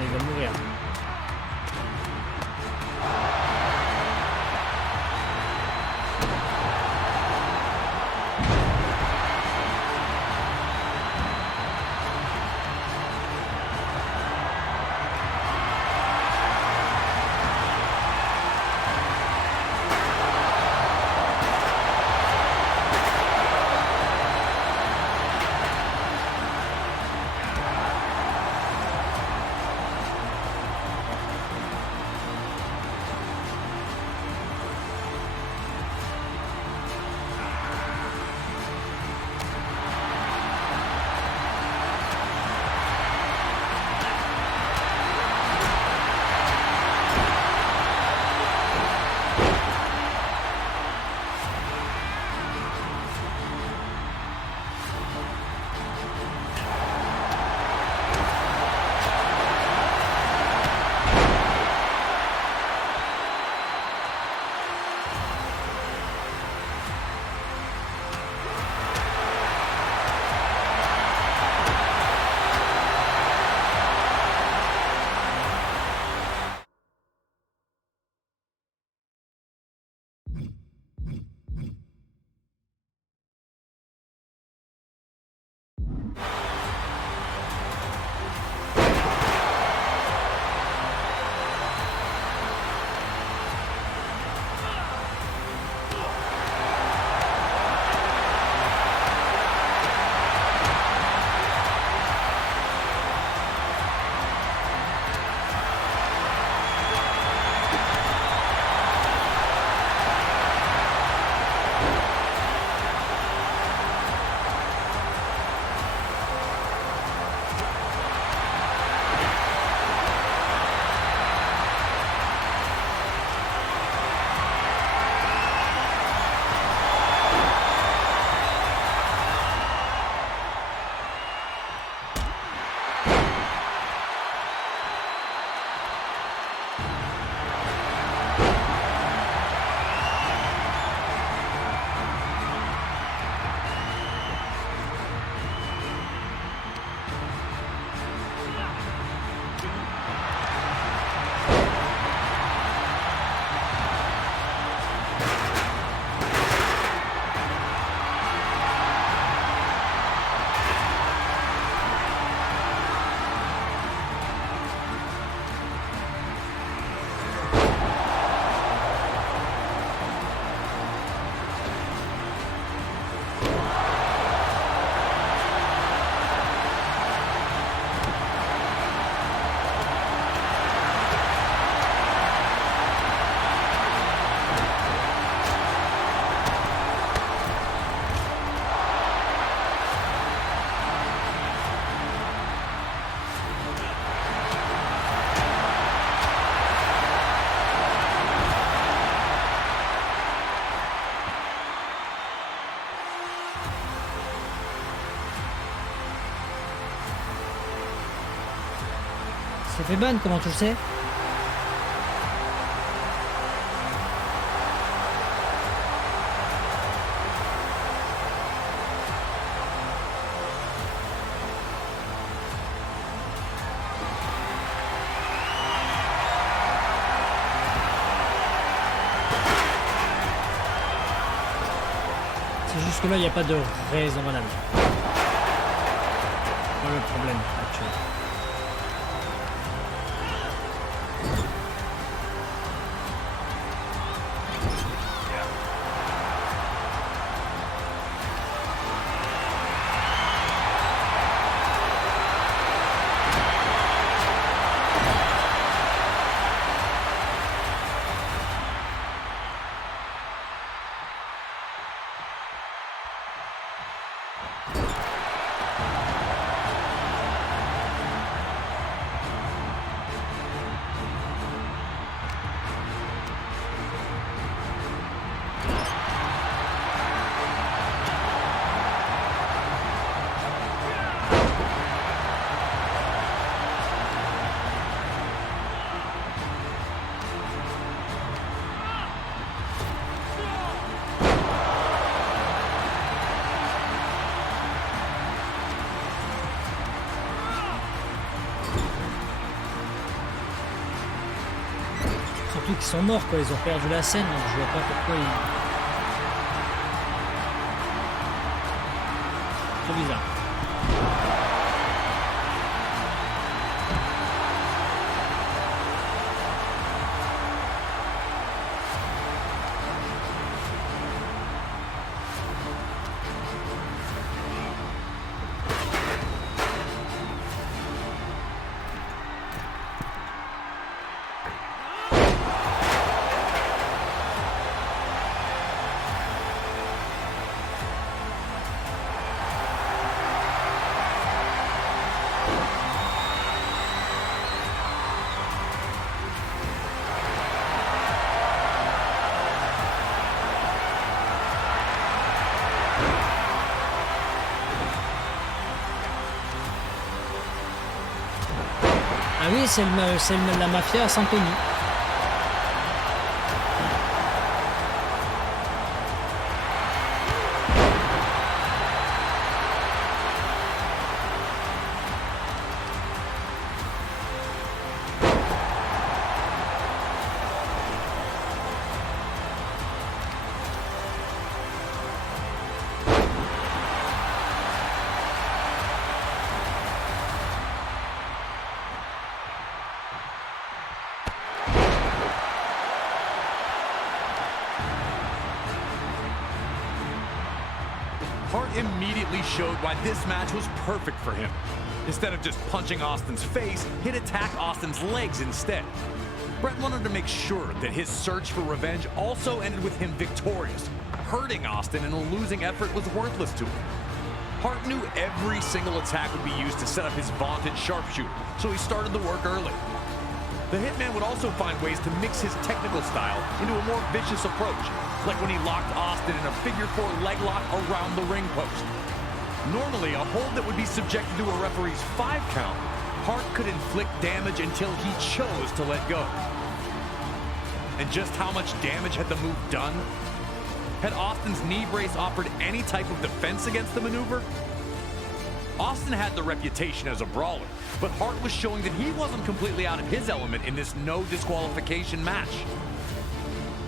Il va mourir. Ça fait ban, comment tu le sais? C'est juste que là, il n'y a pas de raison valable. Voilà le problème actuel. qu'ils sont morts, quoi. Ils ont perdu la scène, donc je vois pas pourquoi ils... C'est bizarre. Ah oui, c'est la mafia à Santoni. Hart immediately showed why this match was perfect for him. Instead of just punching Austin's face, he'd attack Austin's legs instead. Bret wanted to make sure that his search for revenge also ended with him victorious. Hurting Austin in a losing effort was worthless to him. Hart knew every single attack would be used to set up his vaunted sharpshooter, so he started the work early. The Hitman would also find ways to mix his technical style into a more vicious approach, like when he locked Austin in a figure-4 leg lock around the ring post. Normally, a hold that would be subjected to a referee's 5 count, Hart could inflict damage until he chose to let go. And just how much damage had the move done? Had Austin's knee brace offered any type of defense against the maneuver? Austin had the reputation as a brawler, but Hart was showing that he wasn't completely out of his element in this no disqualification match.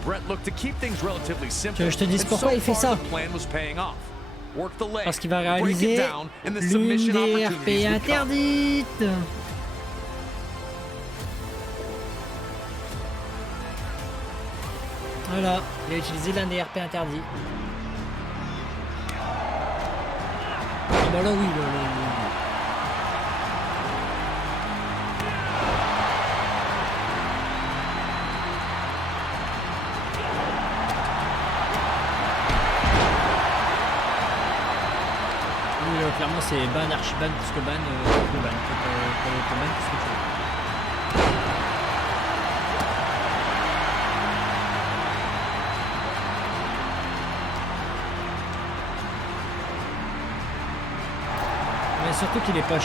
Bret looked to keep things relatively simple, je te dise pourquoi il fait ça. the plan was paying off. Work the leg, Parce qu'il va break it réaliser down, and the l'une submission des RP opportunities would come. interdites. Voilà, il a utilisé l'un des RP interdits. Ah bah là oui, clairement c'est ban, archi-ban, plus que ban, triple ban, pour ban, tout ce que tu veux. Mais surtout qu'il est pas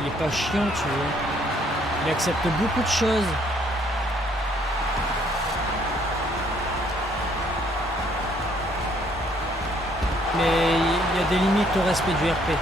il est pas chiant, tu vois. Il accepte beaucoup de choses. Mais il y a des limites au respect du RP.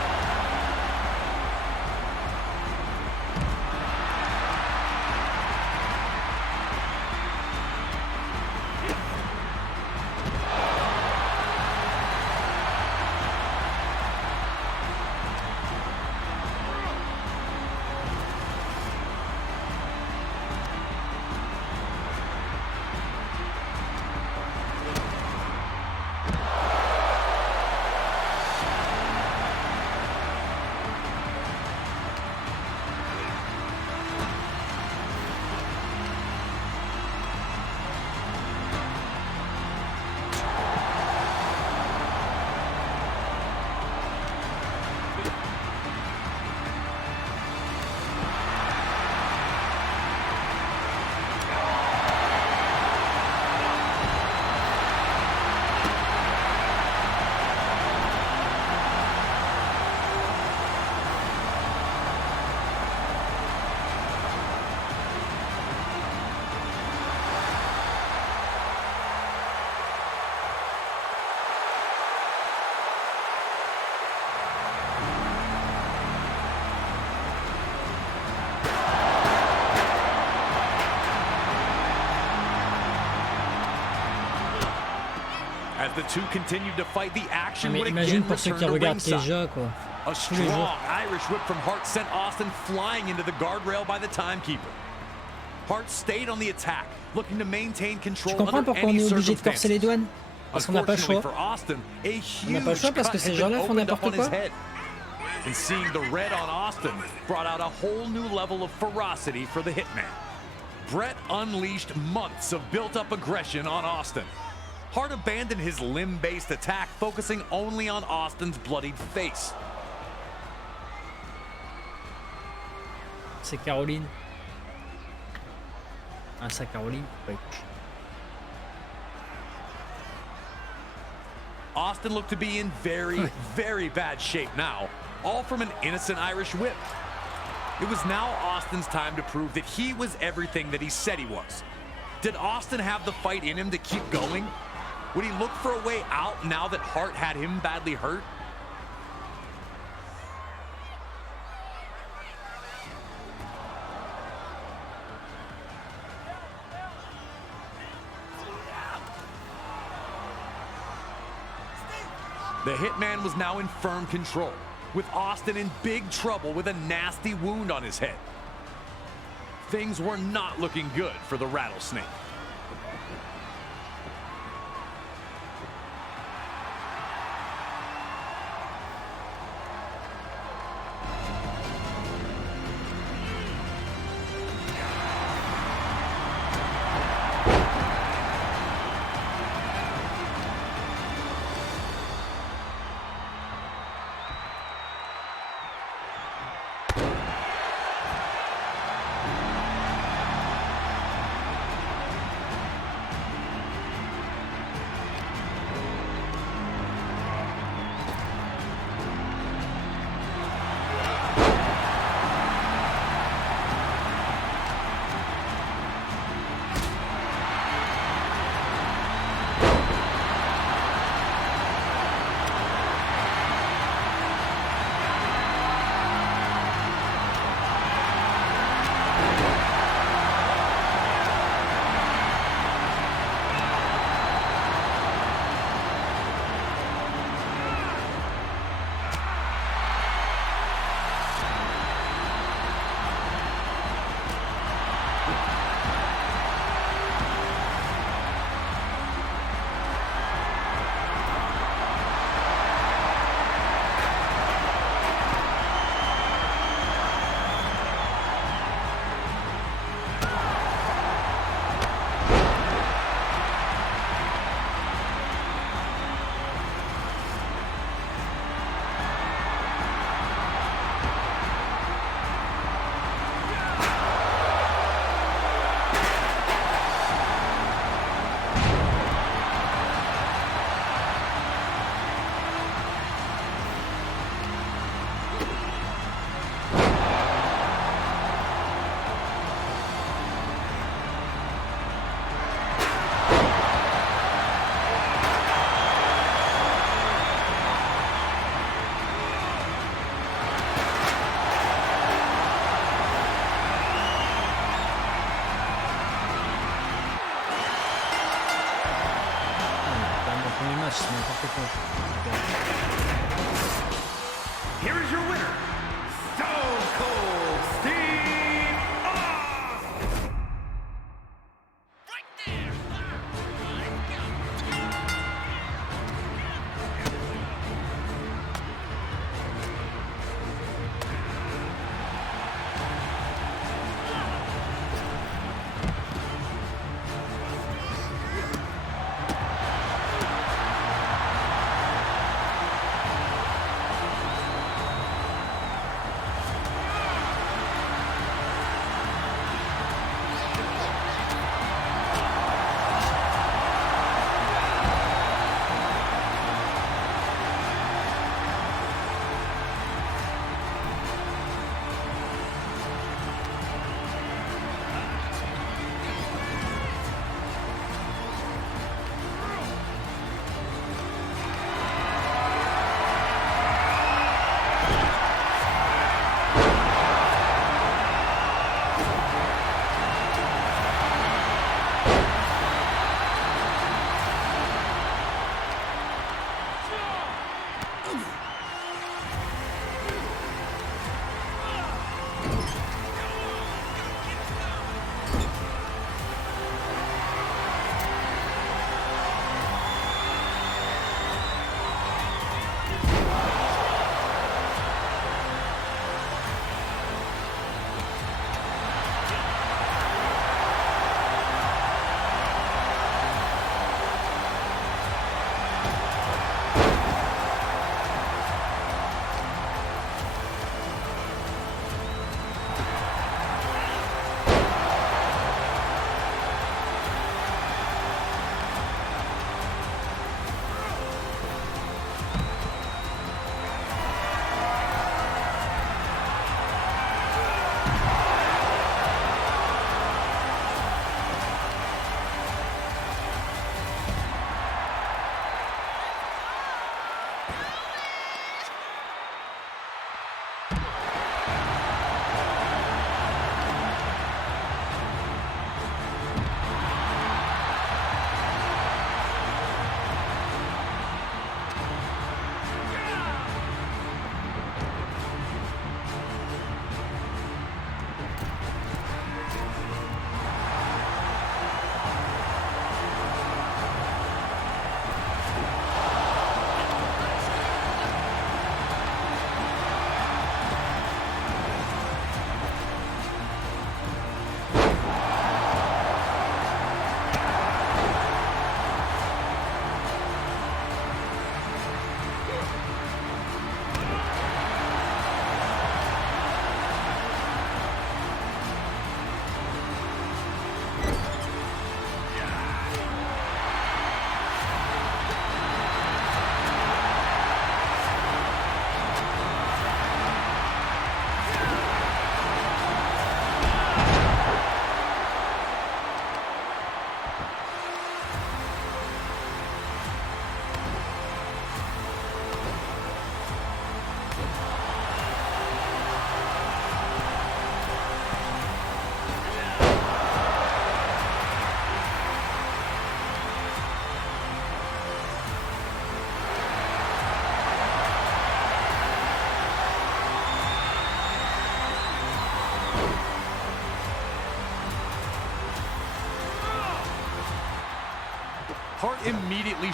As the two continued to fight, the action Mais would imagine again pour ceux return qui to regardent ringside. déjà quoi. A strong Irish whip from Hart sent Austin flying into the guardrail by the timekeeper. Hart stayed on the attack, looking to maintain control Tu comprends under pourquoi on any est obligé de corser les circumstances. douanes? Parce qu'on n'a pas le choix. Unfortunately for Austin, a On n'a pas le huge choix parce que cut ces had gens-là been font opened up n'importe on his quoi. head. And seeing the red on Austin brought out a whole new level of ferocity for the Hitman. Brett unleashed months of built-up aggression on Austin. Hart abandoned his limb-based attack, focusing only on Austin's bloodied face. C'est Caroline. Ah, ça Caroline. Oui. Austin looked to be in very, very bad shape now, all from an innocent Irish whip. It was now Austin's time to prove that he was everything that he said he was. Did Austin have the fight in him to keep going? Would he look for a way out now that Hart had him badly hurt? The Hitman was now in firm control, with Austin in big trouble with a nasty wound on his head. Things were not looking good for the Rattlesnake. Here is your winner, Stone Cold Steve Austin! Hart immediately...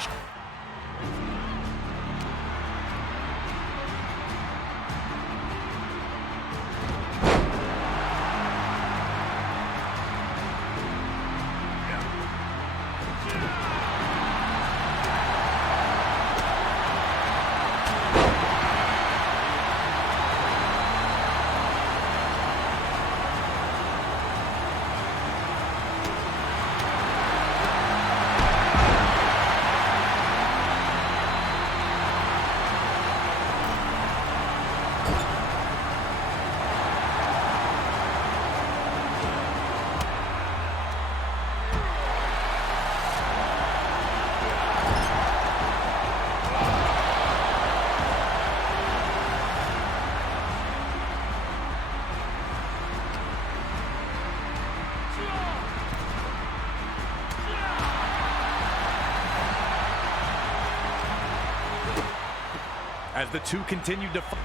As the two continued to fight.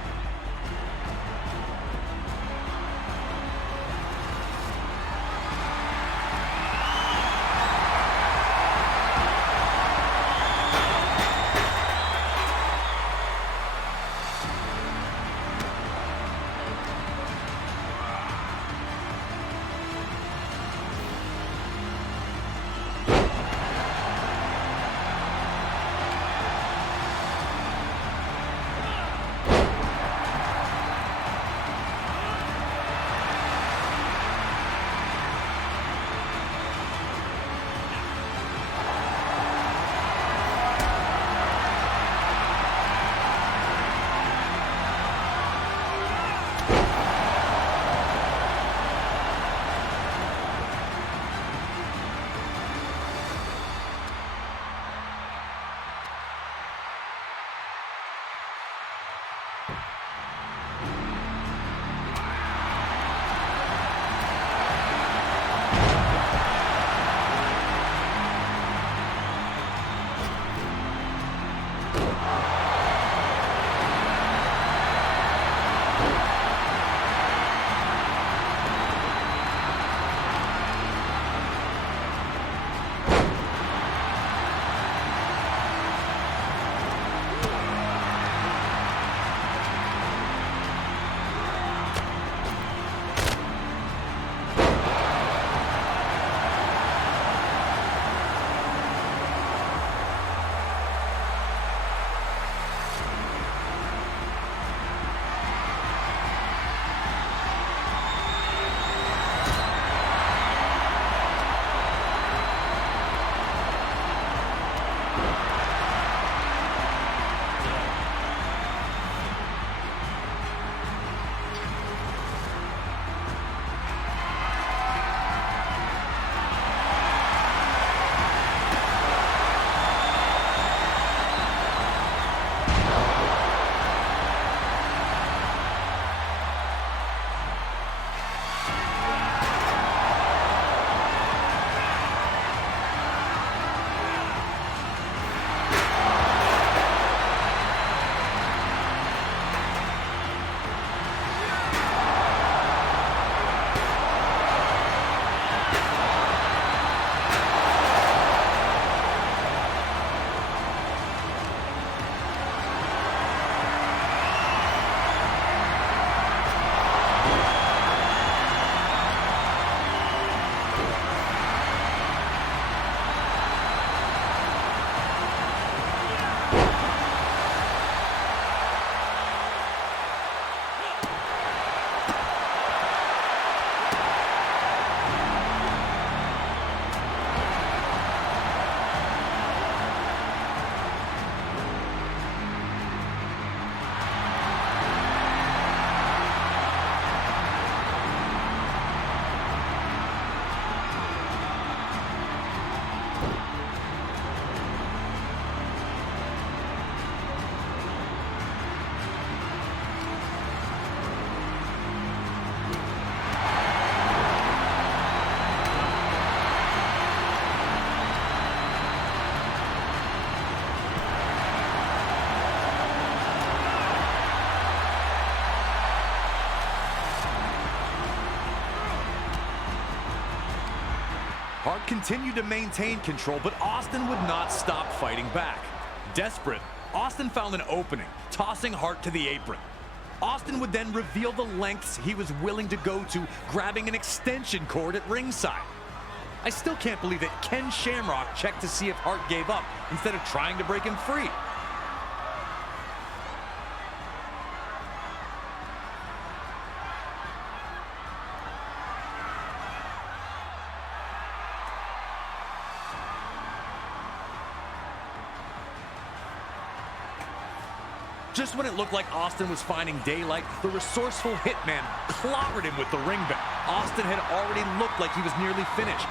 Hart continued to maintain control, but Austin would not stop fighting back. Desperate, Austin found an opening, tossing Hart to the apron. Austin would then reveal the lengths he was willing to go to, grabbing an extension cord at ringside. I still can't believe that Ken Shamrock checked to see if Hart gave up instead of trying to break him free. Just when it looked like Austin was finding daylight, the resourceful Hitman clobbered him with the ring bell. Austin had already looked like he was nearly finished.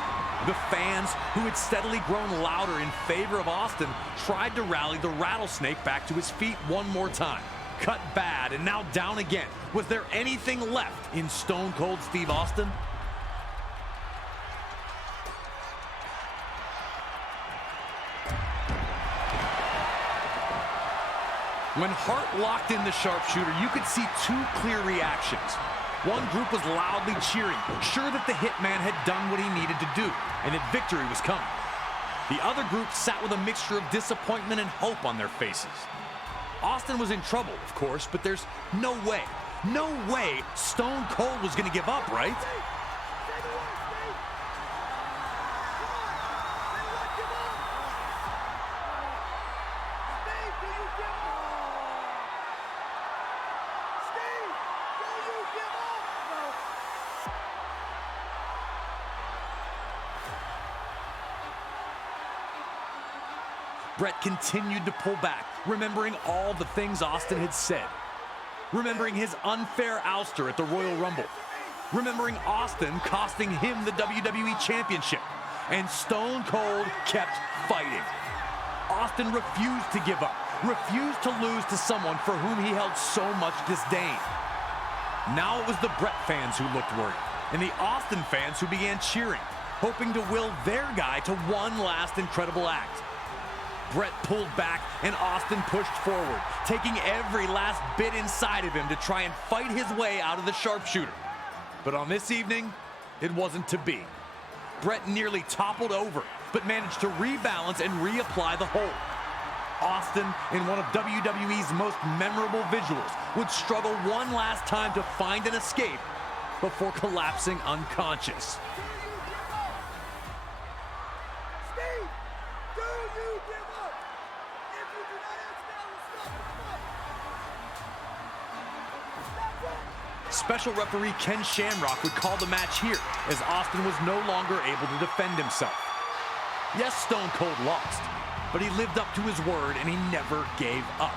The fans, who had steadily grown louder in favor of Austin, tried to rally the Rattlesnake back to his feet one more time. Cut bad and now down again. Was there anything left in Stone Cold Steve Austin? When Hart locked in the sharpshooter, you could see two clear reactions. One group was loudly cheering, sure that the Hitman had done what he needed to do, and that victory was coming. The other group sat with a mixture of disappointment and hope on their faces. Austin was in trouble, of course, but there's no way Stone Cold was going to give up, right? Brett continued to pull back, remembering all the things Austin had said. Remembering his unfair ouster at the Royal Rumble. Remembering Austin costing him the WWE Championship. And Stone Cold kept fighting. Austin refused to give up, refused to lose to someone for whom he held so much disdain. Now it was the Brett fans who looked worried, and the Austin fans who began cheering, hoping to will their guy to one last incredible act. Brett pulled back and Austin pushed forward, taking every last bit inside of him to try and fight his way out of the sharpshooter. But on this evening, it wasn't to be. Brett nearly toppled over, but managed to rebalance and reapply the hold. Austin, in one of WWE's most memorable visuals, would struggle one last time to find an escape before collapsing unconscious. Special referee Ken Shamrock would call the match here, as Austin was no longer able to defend himself. Yes, Stone Cold lost, but he lived up to his word and he never gave up.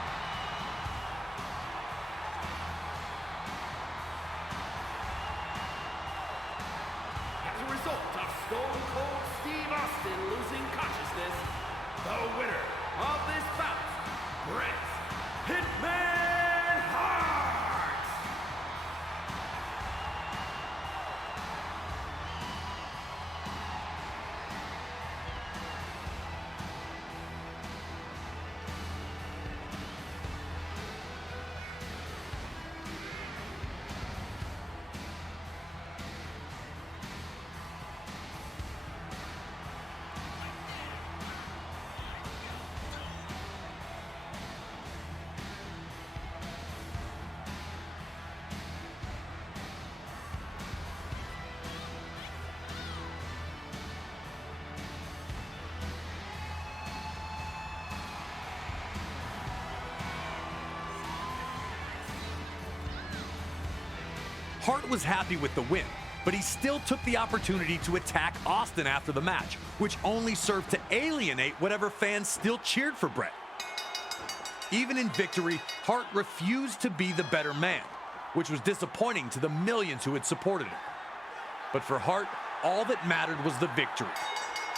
As a result of Stone Cold Steve Austin losing consciousness, the winner of this bout, Bret Hitman Hart! Hart was happy with the win, but he still took the opportunity to attack Austin after the match, which only served to alienate whatever fans still cheered for Brett. Even in victory, Hart refused to be the better man, which was disappointing to the millions who had supported him. But for Hart, all that mattered was the victory.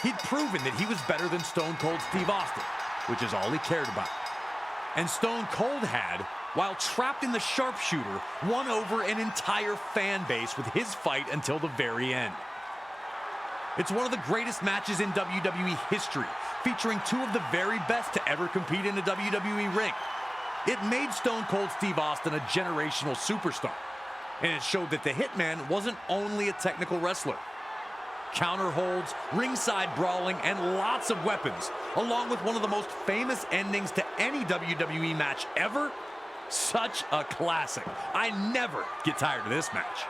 He'd proven that he was better than Stone Cold Steve Austin, which is all he cared about. And Stone Cold had, while trapped in the sharpshooter, won over an entire fan base with his fight until the very end. It's one of the greatest matches in WWE history, featuring two of the very best to ever compete in a WWE ring. It made Stone Cold Steve Austin a generational superstar, and it showed that the Hitman wasn't only a technical wrestler. Counter holds, ringside brawling, and lots of weapons, along with one of the most famous endings to any WWE match ever. Such a classic. I never get tired of this match.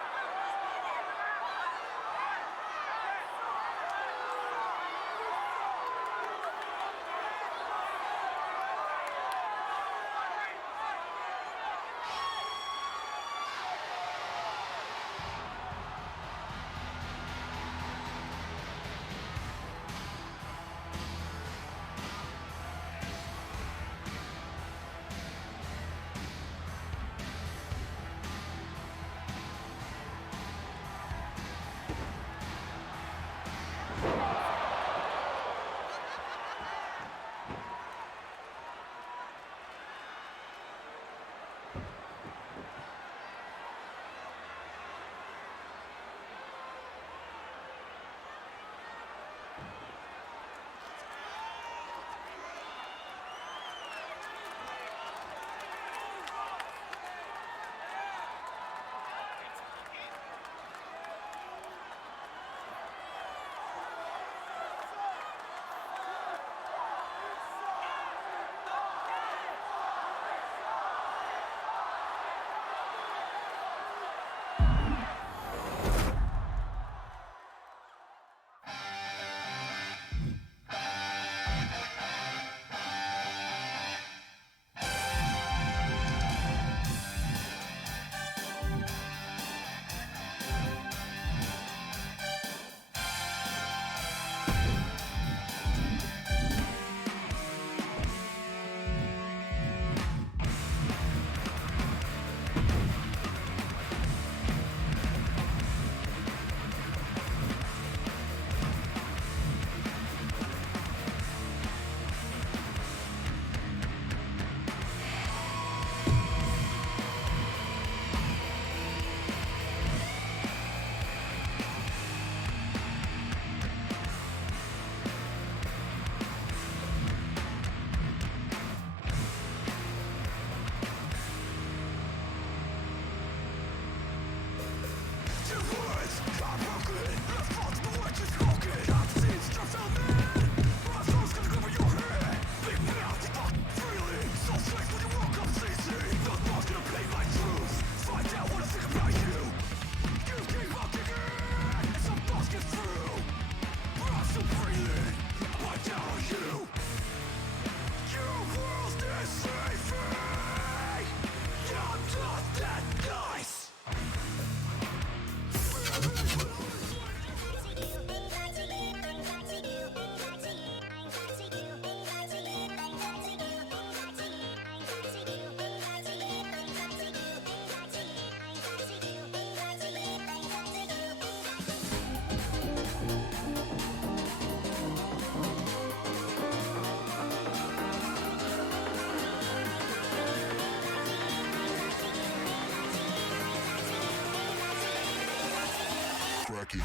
Cracky.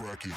Cracky.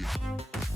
you.